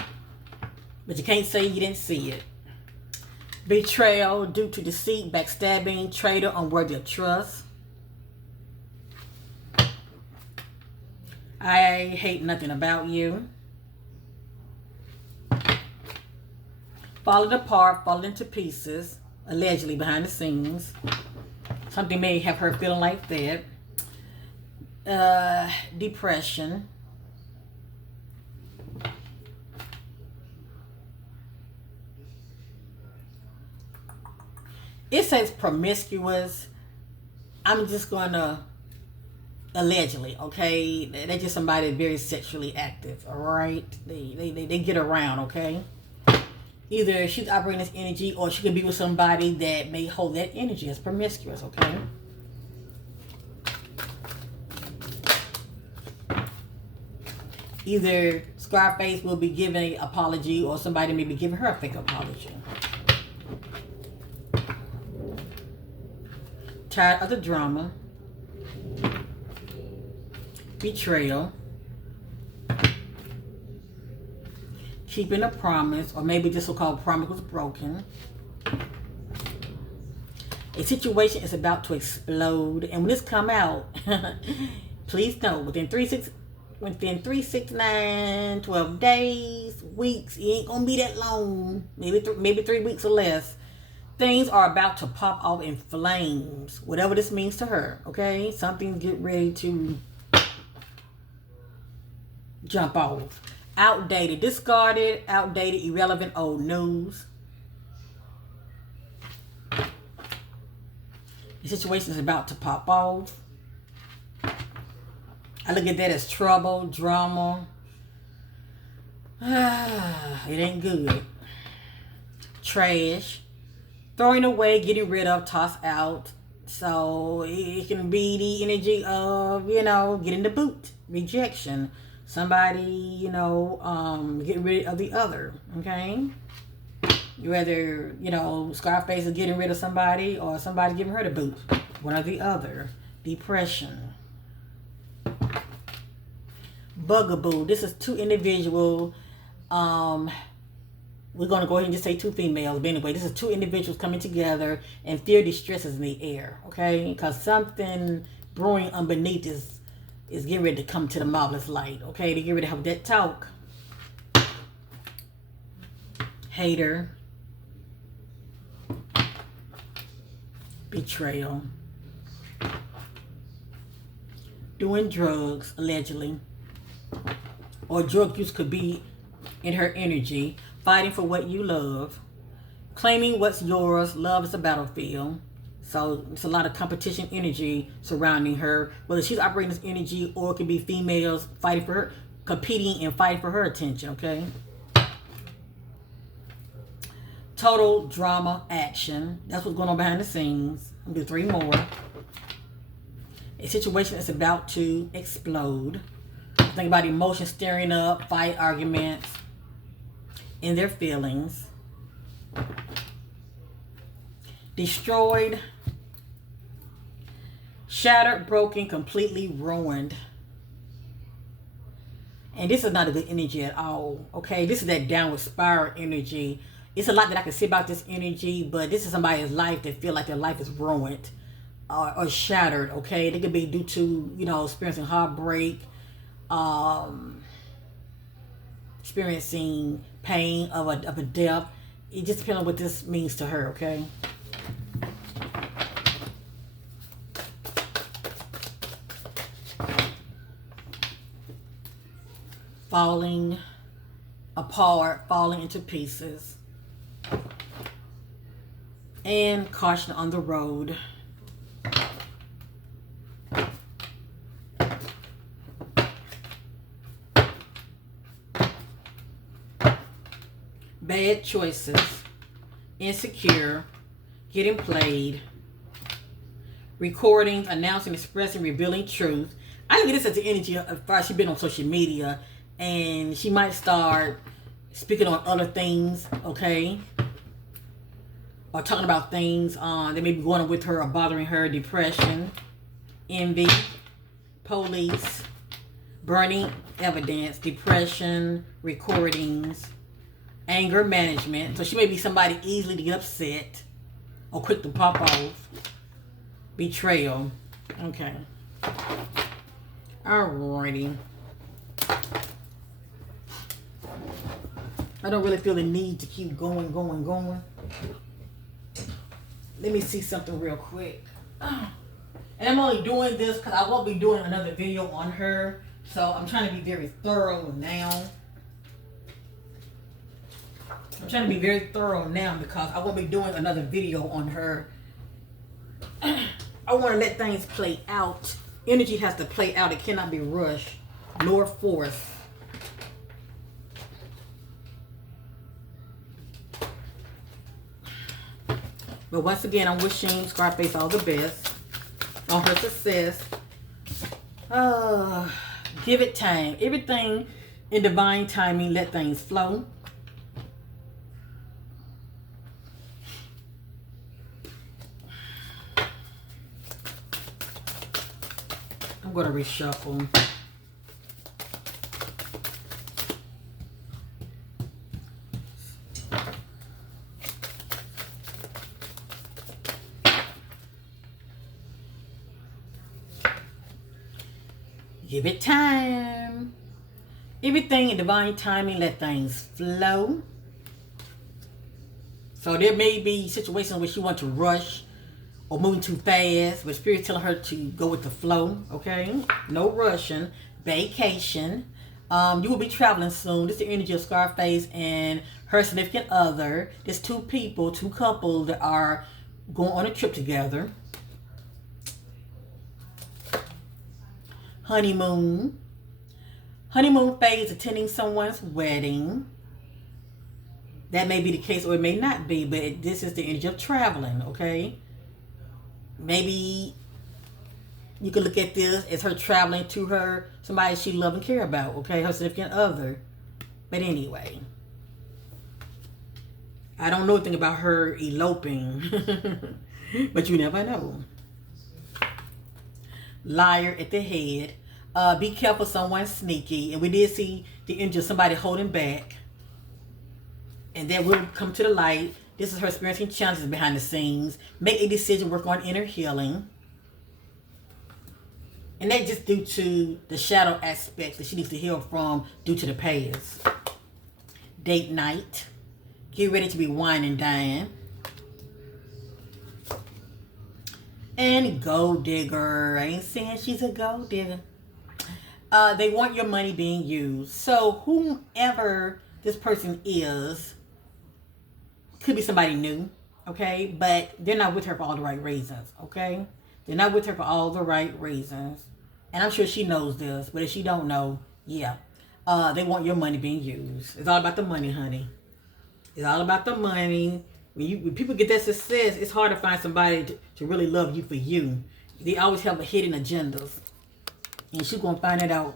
But you can't say you didn't see it. Betrayal due to deceit, backstabbing, traitor, unworthy of trust. I hate nothing about you. Falling apart, falling to pieces, allegedly behind the scenes. Something may have her feeling like that. Depression. It says promiscuous. I'm just going to, allegedly, okay? They're just somebody very sexually active, all right? They get around, okay? Either she's operating this energy, or she could be with somebody that may hold that energy as promiscuous, okay? Either Scarface will be giving an apology, or somebody may be giving her a fake apology. tired of the drama, betrayal, keeping a promise, or maybe this so-called promise was broken. A situation is about to explode, and when this come out, please know within 3, 6, 9, 12 days, weeks, it ain't gonna be that long. Maybe 3 weeks or less. Things are about to pop off in flames, whatever this means to her. Okay, something get ready to jump off. Outdated, discarded, outdated, irrelevant, old news. The situation is about to pop off. I look at that as trouble, drama. It ain't good. Trash. Throwing away, getting rid of, toss out. So it can be the energy of, getting the boot. Rejection. Somebody, getting rid of the other. Okay? Whether, Scarface is getting rid of somebody or somebody giving her the boot. One or the other. Depression. Bugaboo. This is two individuals. We're going to go ahead and just say two females. But anyway, this is two individuals coming together and fear, distress is in the air. Okay? Because something brewing underneath is getting ready to come to the marvelous light. Okay? To get ready to have that talk. Hater. Betrayal. Doing drugs, allegedly. Or drug use could be in her energy. Fighting for what you love. Claiming what's yours. Love is a battlefield. So it's a lot of competition energy surrounding her. Whether she's operating this energy or it could be females fighting for her, competing and fighting for her attention, okay? Total drama action. That's what's going on behind the scenes. I'll do 3 more. A situation that's about to explode. Think about emotions stirring up, fight, arguments, in their feelings. Destroyed, shattered, broken, completely ruined. And this is not a good energy at all, okay? This is that downward spiral energy. It's a lot that I can say about this energy, but this is somebody's life that feel like their life is ruined or shattered, okay? They could be due to, experiencing heartbreak, experiencing pain of a death. It just depends on what this means to her, okay? Falling apart, falling into pieces. And caution on the road. Bad choices. Insecure. Getting played. Recording, announcing, expressing, revealing truth. I think this is the energy as far as she's been on social media. And she might start speaking on other things, okay? Or talking about things that may be going on with her or bothering her. Depression, envy, police, burning evidence, depression, recordings, anger management. So she may be somebody easily to get upset or quick to pop off. Betrayal. Okay. Alrighty. I don't really feel the need to keep going. Let me see something real quick. And I'm only doing this because I won't be doing another video on her. So I'm trying to be very thorough now. Because I won't be doing another video on her. I want to let things play out. Energy has to play out. It cannot be rushed nor forced. But once again, I'm wishing Scarface all the best on her success. Give it time. Everything in divine timing. Let things flow. I'm going to reshuffle. Give it time. Everything in divine timing, let things flow. So there may be situations where she wants to rush or moving too fast, but Spirit's telling her to go with the flow, okay? No rushing. Vacation. You will be traveling soon. This is the energy of Scarface and her significant other. There's two people, two couples that are going on a trip together. Honeymoon. Honeymoon phase, attending someone's wedding. That may be the case or it may not be, but this is the energy of traveling, okay? Maybe you could look at this as her traveling to her, somebody she love and care about, okay? Her significant other. But anyway, I don't know anything about her eloping, but you never know. Liar at the head. Be careful, someone's sneaky. And we did see the energy of somebody holding back. And that will come to the light. This is her experiencing challenges behind the scenes. Make a decision, work on inner healing. And that's just due to the shadow aspects that she needs to heal from due to the past. Date night. Get ready to be wine and dine. And gold digger. I ain't saying she's a gold digger. They want your money being used. So whomever this person is, could be somebody new, okay? But they're not with her for all the right reasons, okay? They're not with her for all the right reasons. And I'm sure she knows this, but if she don't know, yeah. They want your money being used. It's all about the money, honey. It's all about the money. When people get that success, it's hard to find somebody to really love you for you. They always have a hidden agendas. And she's going to find it out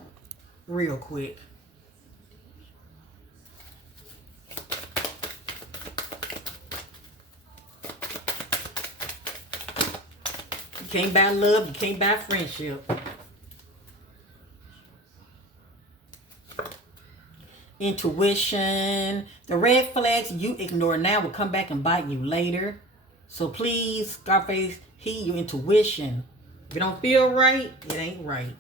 real quick. You can't buy love. You can't buy friendship. Intuition. The red flags you ignore now will come back and bite you later. So please, Scarface, heed your intuition. If it don't feel right, it ain't right.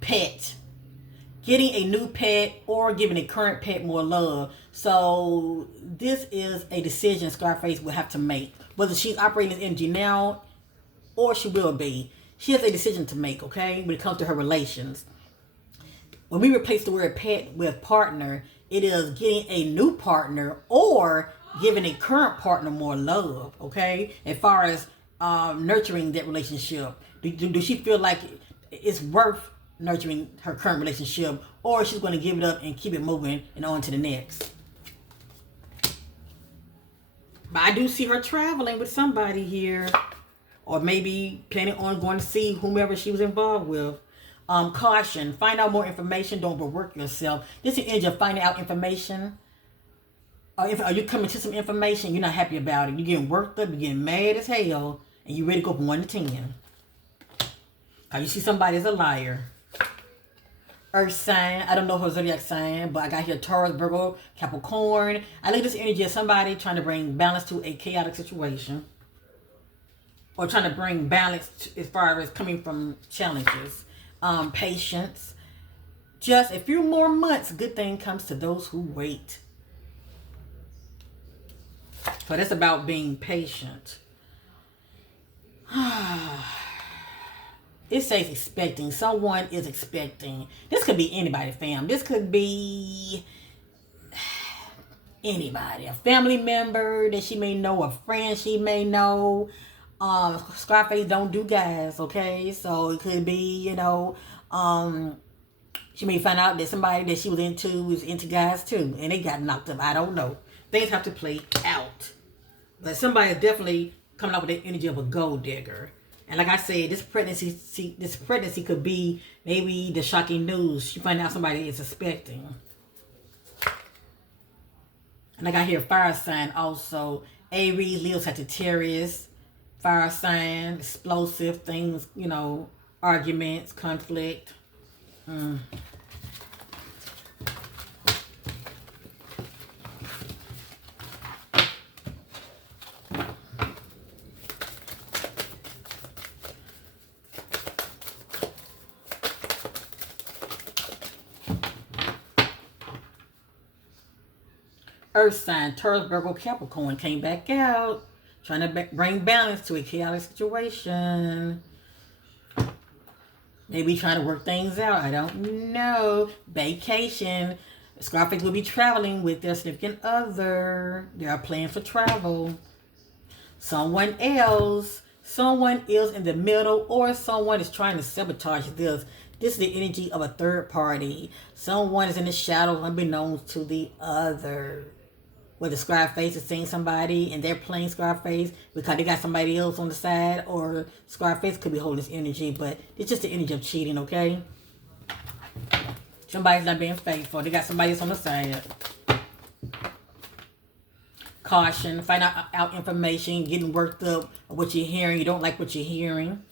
Pet. Getting a new pet or giving a current pet more love. So this is a decision Scarface will have to make. Whether she's operating this energy now or she will be. She has a decision to make, okay? When it comes to her relations. When we replace the word pet with partner, it is getting a new partner or giving a current partner more love, okay? As far as nurturing that relationship. Do she feel like it's worth nurturing her current relationship, or she's going to give it up and keep it moving and on to the next? But I do see her traveling with somebody here, or maybe planning on going to see whomever she was involved with. Caution. Find out more information. Don't overwork yourself. This is the energy of finding out information. Are you coming to some information, you're not happy about it. You're getting worked up, you're getting mad as hell, and you're ready to go from 1 to 10. You see somebody as a liar. Earth sign. I don't know her zodiac sign, but I got here Taurus, Virgo, Capricorn. I look at this energy of somebody trying to bring balance to a chaotic situation. Or trying to bring balance as far as coming from challenges. Patience. Just a few more months, good thing comes to those who wait. So that's about being patient. It says expecting. Someone is expecting. This could be anybody, fam. This could be anybody. A family member that she may know, a friend she may know. Scarface don't do guys, okay? So it could be, she may find out that somebody that she was into guys too. And they got knocked up. I don't know. Things have to play out. But somebody is definitely coming up with the energy of a gold digger. And like I said, this pregnancy could be maybe the shocking news. She find out somebody is suspecting. And I got here fire sign also. Aries, Leo, Sagittarius. fire sign, explosive things, you know, arguments, conflict. Earth sign, Taurus, Virgo, Capricorn came back out, trying to bring balance to a chaotic situation. Maybe trying to work things out. I don't know. Vacation. Scarface will be traveling with their significant other. They are planning for travel. Someone else in the middle, or someone is trying to sabotage this. This is the energy of a third party. Someone is in the shadows unbeknownst to the other. Whether Scarface is seeing somebody and they're playing Scarface because they got somebody else on the side, or Scarface could be holding this energy, but it's just the energy of cheating, okay? Somebody's not being faithful. They got somebody else on the side. Caution, find out information, getting worked up of what you're hearing. You don't like what you're hearing.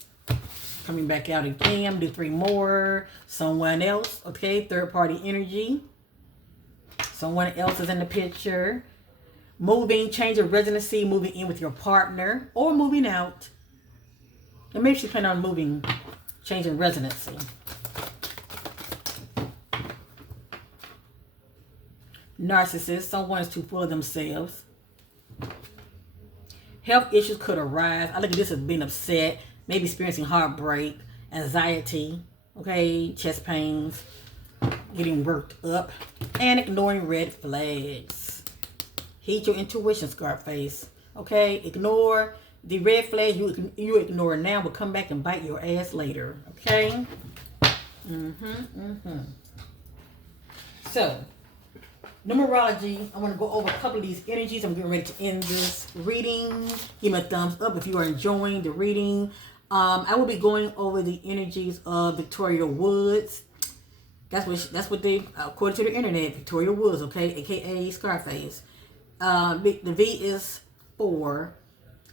Coming back out again. Do 3 more. Someone else, okay? Third party energy. Someone else is in the picture. Moving, change of residency, moving in with your partner, or moving out. And maybe she's planning on moving, changing residency. Narcissist, someone is too full of themselves. Health issues could arise. I look at this as being upset, maybe experiencing heartbreak, anxiety, okay, chest pains, getting worked up, and ignoring red flags. Heed your intuition, Scarface. Okay, ignore the red flags you ignore now, will come back and bite your ass later. Okay. So, numerology. I want to go over a couple of these energies. I'm getting ready to end this reading. Give me a thumbs up if you are enjoying the reading. I will be going over the energies of Victoria Woods. That's what they, according to the internet, Victoria Woods, okay, aka Scarface. The V is 4.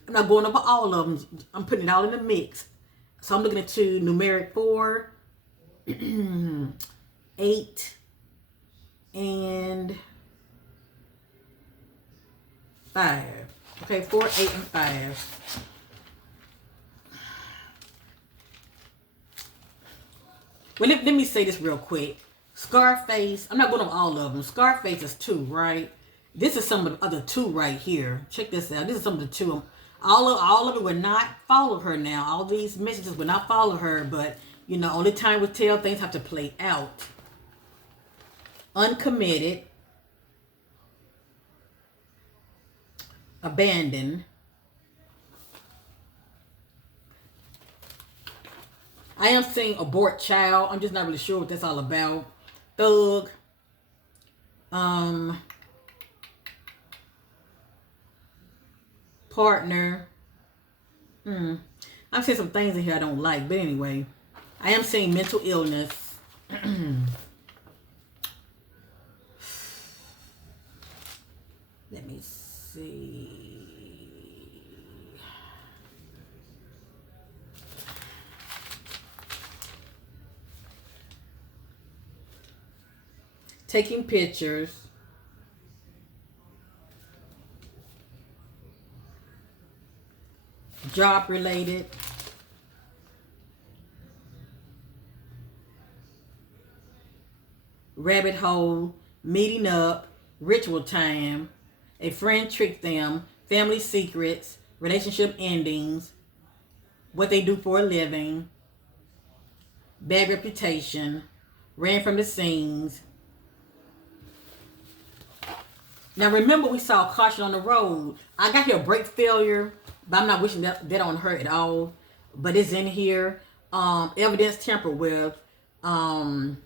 I'm not going over all of them. I'm putting it all in the mix. So I'm looking at numeric 4, 8, and 5. Okay, 4, 8, and 5. Well, let me say this real quick. Scarface, I'm not going over all of them. Scarface is 2, right? This is some of the other 2 right here. Check this out. This is some of the 2. All of it would not follow her now. All these messages would not follow her, but, you know, only time will tell. Things have to play out. Uncommitted. Abandoned. I am saying abort child. I'm just not really sure what that's all about. Thug. Partner. I'm saying some things in here I don't like, but anyway, I am saying mental illness. Let me see. Taking pictures. Job related. Rabbit hole. Meeting up. Ritual time. A friend tricked them. Family secrets. Relationship endings. What they do for a living. Bad reputation. Ran from the scenes. Now remember, we saw caution on the road. I got here brake failure, but I'm not wishing that on her at all. But it's in here. Evidence tampered with. Bad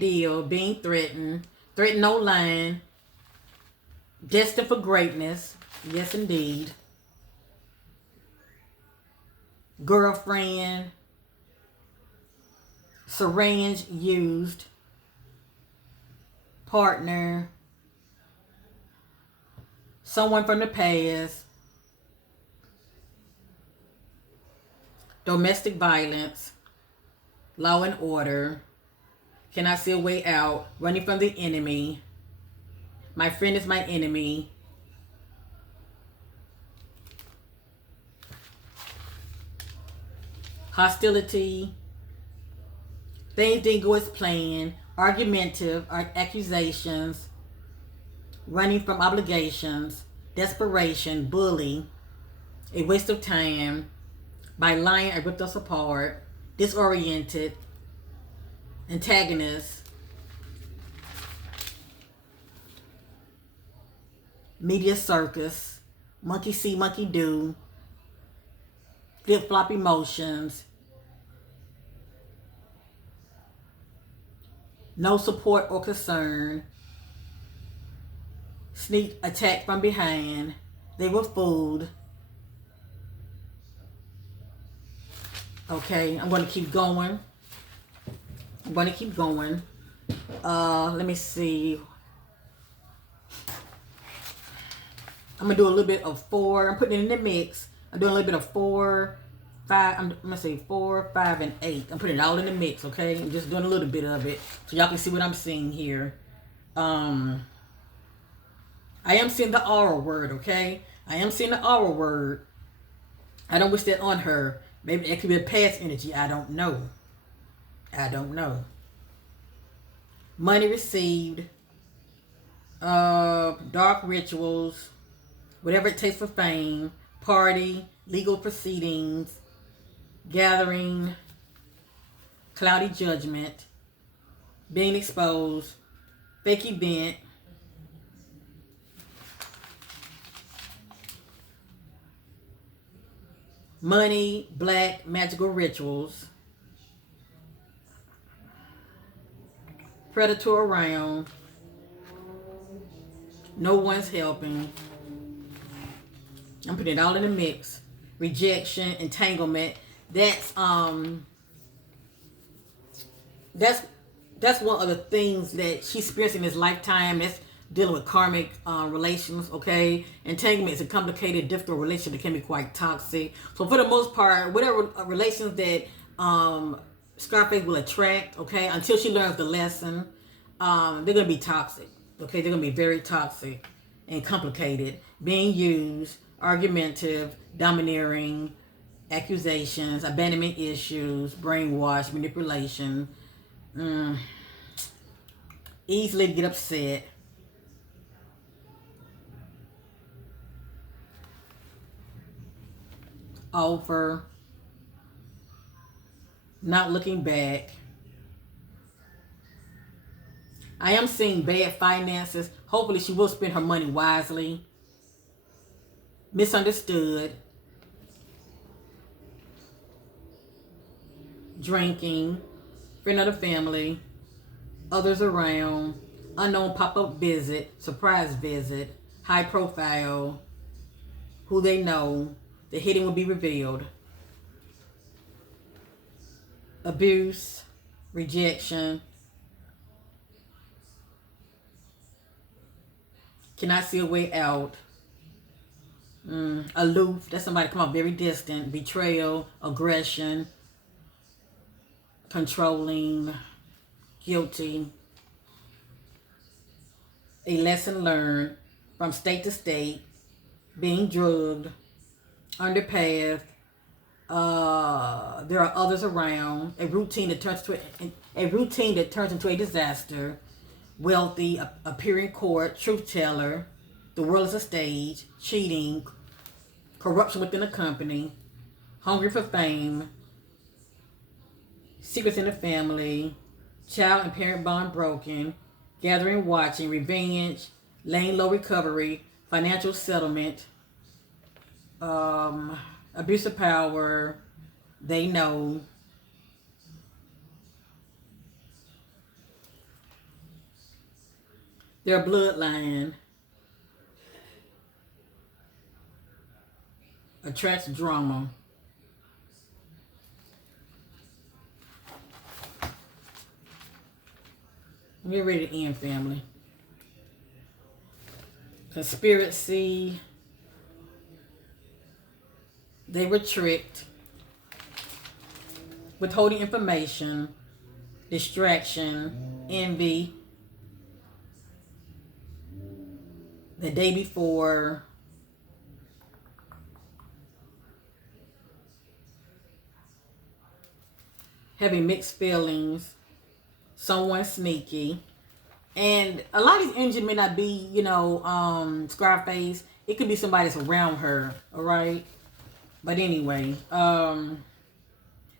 deal. Being threatened. Threatened no line. Destined for greatness. Yes, indeed. Girlfriend. Syringe used. Partner. Someone from the past. domestic violence, law and order, cannot see a way out, running from the enemy, my friend is my enemy, hostility, things didn't go as planned, argumentative, accusations, running from obligations, desperation, bully, a waste of time, by lying I ripped us apart, disoriented, antagonist, media circus, monkey see, monkey do, flip-flop emotions, no support or concern, sneak attack from behind, they were fooled. Okay, I'm going to keep going. Let me see. I'm going to do a little bit of 4. I'm putting it in the mix. I'm doing a little bit of 4, 5. I'm going to say 4, 5, and 8. I'm putting it all in the mix, okay? I'm just doing a little bit of it so y'all can see what I'm seeing here. I am seeing the aura word, okay? I am seeing the aura word. I don't wish that on her. Maybe it could be a past energy. I don't know. Money received. Dark rituals. Whatever it takes for fame. Party. Legal proceedings. Gathering. Cloudy judgment. Being exposed. Fake event. Money, black, magical rituals. Predator around. No one's helping. I'm putting it all in the mix. Rejection, entanglement. That's one of the things that she's experiencing in this lifetime. That's dealing with karmic relations, okay? Entanglement is a complicated, difficult relationship that can be quite toxic. So for the most part, whatever relations that Scarface will attract, okay, until she learns the lesson, they're going to be toxic, okay? They're going to be very toxic and complicated. Being used, argumentative, domineering, accusations, abandonment issues, brainwash, manipulation, easily get upset. Over, not looking back. I am seeing bad finances. Hopefully she will spend her money wisely. Misunderstood. Drinking. Friend of the family. Others around. Unknown pop-up visit. Surprise visit. High profile. Who they know. The hidden will be revealed. Abuse, rejection. Cannot see a way out. Aloof, that's somebody come up very distant. Betrayal, aggression, controlling, guilty. A lesson learned from state to state. Being drugged. Underpath. There are others around. A routine that turns into a disaster. Wealthy, appearing court, truth teller. The world is a stage. Cheating. Corruption within a company. Hungry for fame. Secrets in the family. Child and parent bond broken. Gathering, watching, revenge. Laying low recovery. Financial settlement. Abuse of power, they know. Their bloodline attracts drama. We're ready to end, family. Conspiracy. They were tricked. withholding information, distraction, envy, the day before, having mixed feelings, someone sneaky. And a lot of these energy may not be, Scarface. It could be somebody that's around her, all right? But anyway,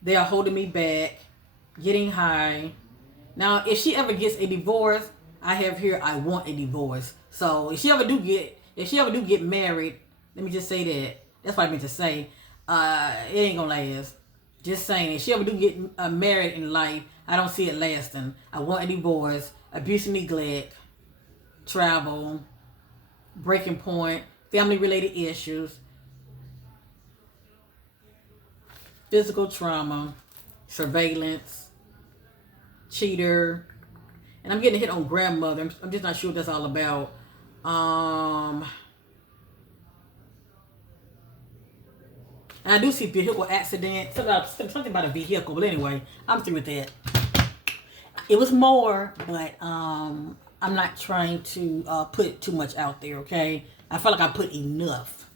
they are holding me back, getting high. Now, if she ever gets a divorce, I have here, I want a divorce. So if she ever do get married, let me just say that. That's what I meant to say. It ain't gonna last. Just saying, if she ever do get married in life, I don't see it lasting. I want a divorce, abuse and neglect, travel, breaking point, family-related issues, physical trauma, surveillance, cheater, and I'm getting hit on grandmother. I'm just not sure what that's all about. And I do see vehicle accident. Something about a vehicle. But anyway, I'm through with that. It was more, but I'm not trying to put too much out there, okay? I felt like I put enough.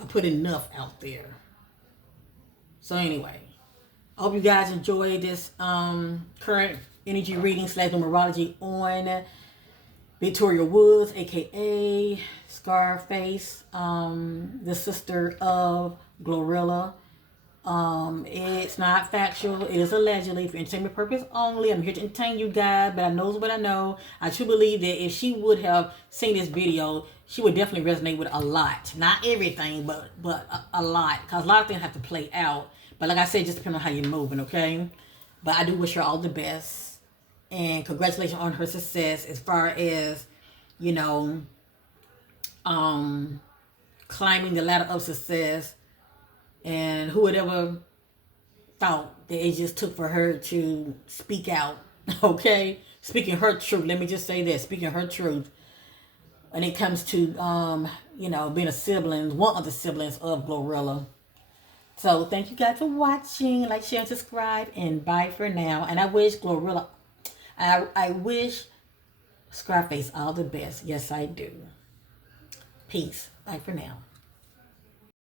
I put enough out there. So anyway, I hope you guys enjoy this current energy reading / numerology on Victoria Woods, aka Scarface, the sister of Glorilla. It's not factual. It is allegedly for entertainment purpose only. I'm here to entertain you guys, but I know what I know. I truly believe that if she would have seen this video, she would definitely resonate with a lot. Not everything, but a lot. Because a lot of things have to play out. But like I said, just depending on how you're moving, okay? But I do wish her all the best. And congratulations on her success as far as, climbing the ladder of success. And who would ever thought that it just took for her to speak out, okay? Speaking her truth. Let me just say that. Speaking her truth. When it comes to, being a sibling, one of the siblings of Glorilla. So thank you guys for watching. Like, share, and subscribe. And bye for now. And I wish Glorilla, I wish Scarface all the best. Yes, I do. Peace. Bye for now.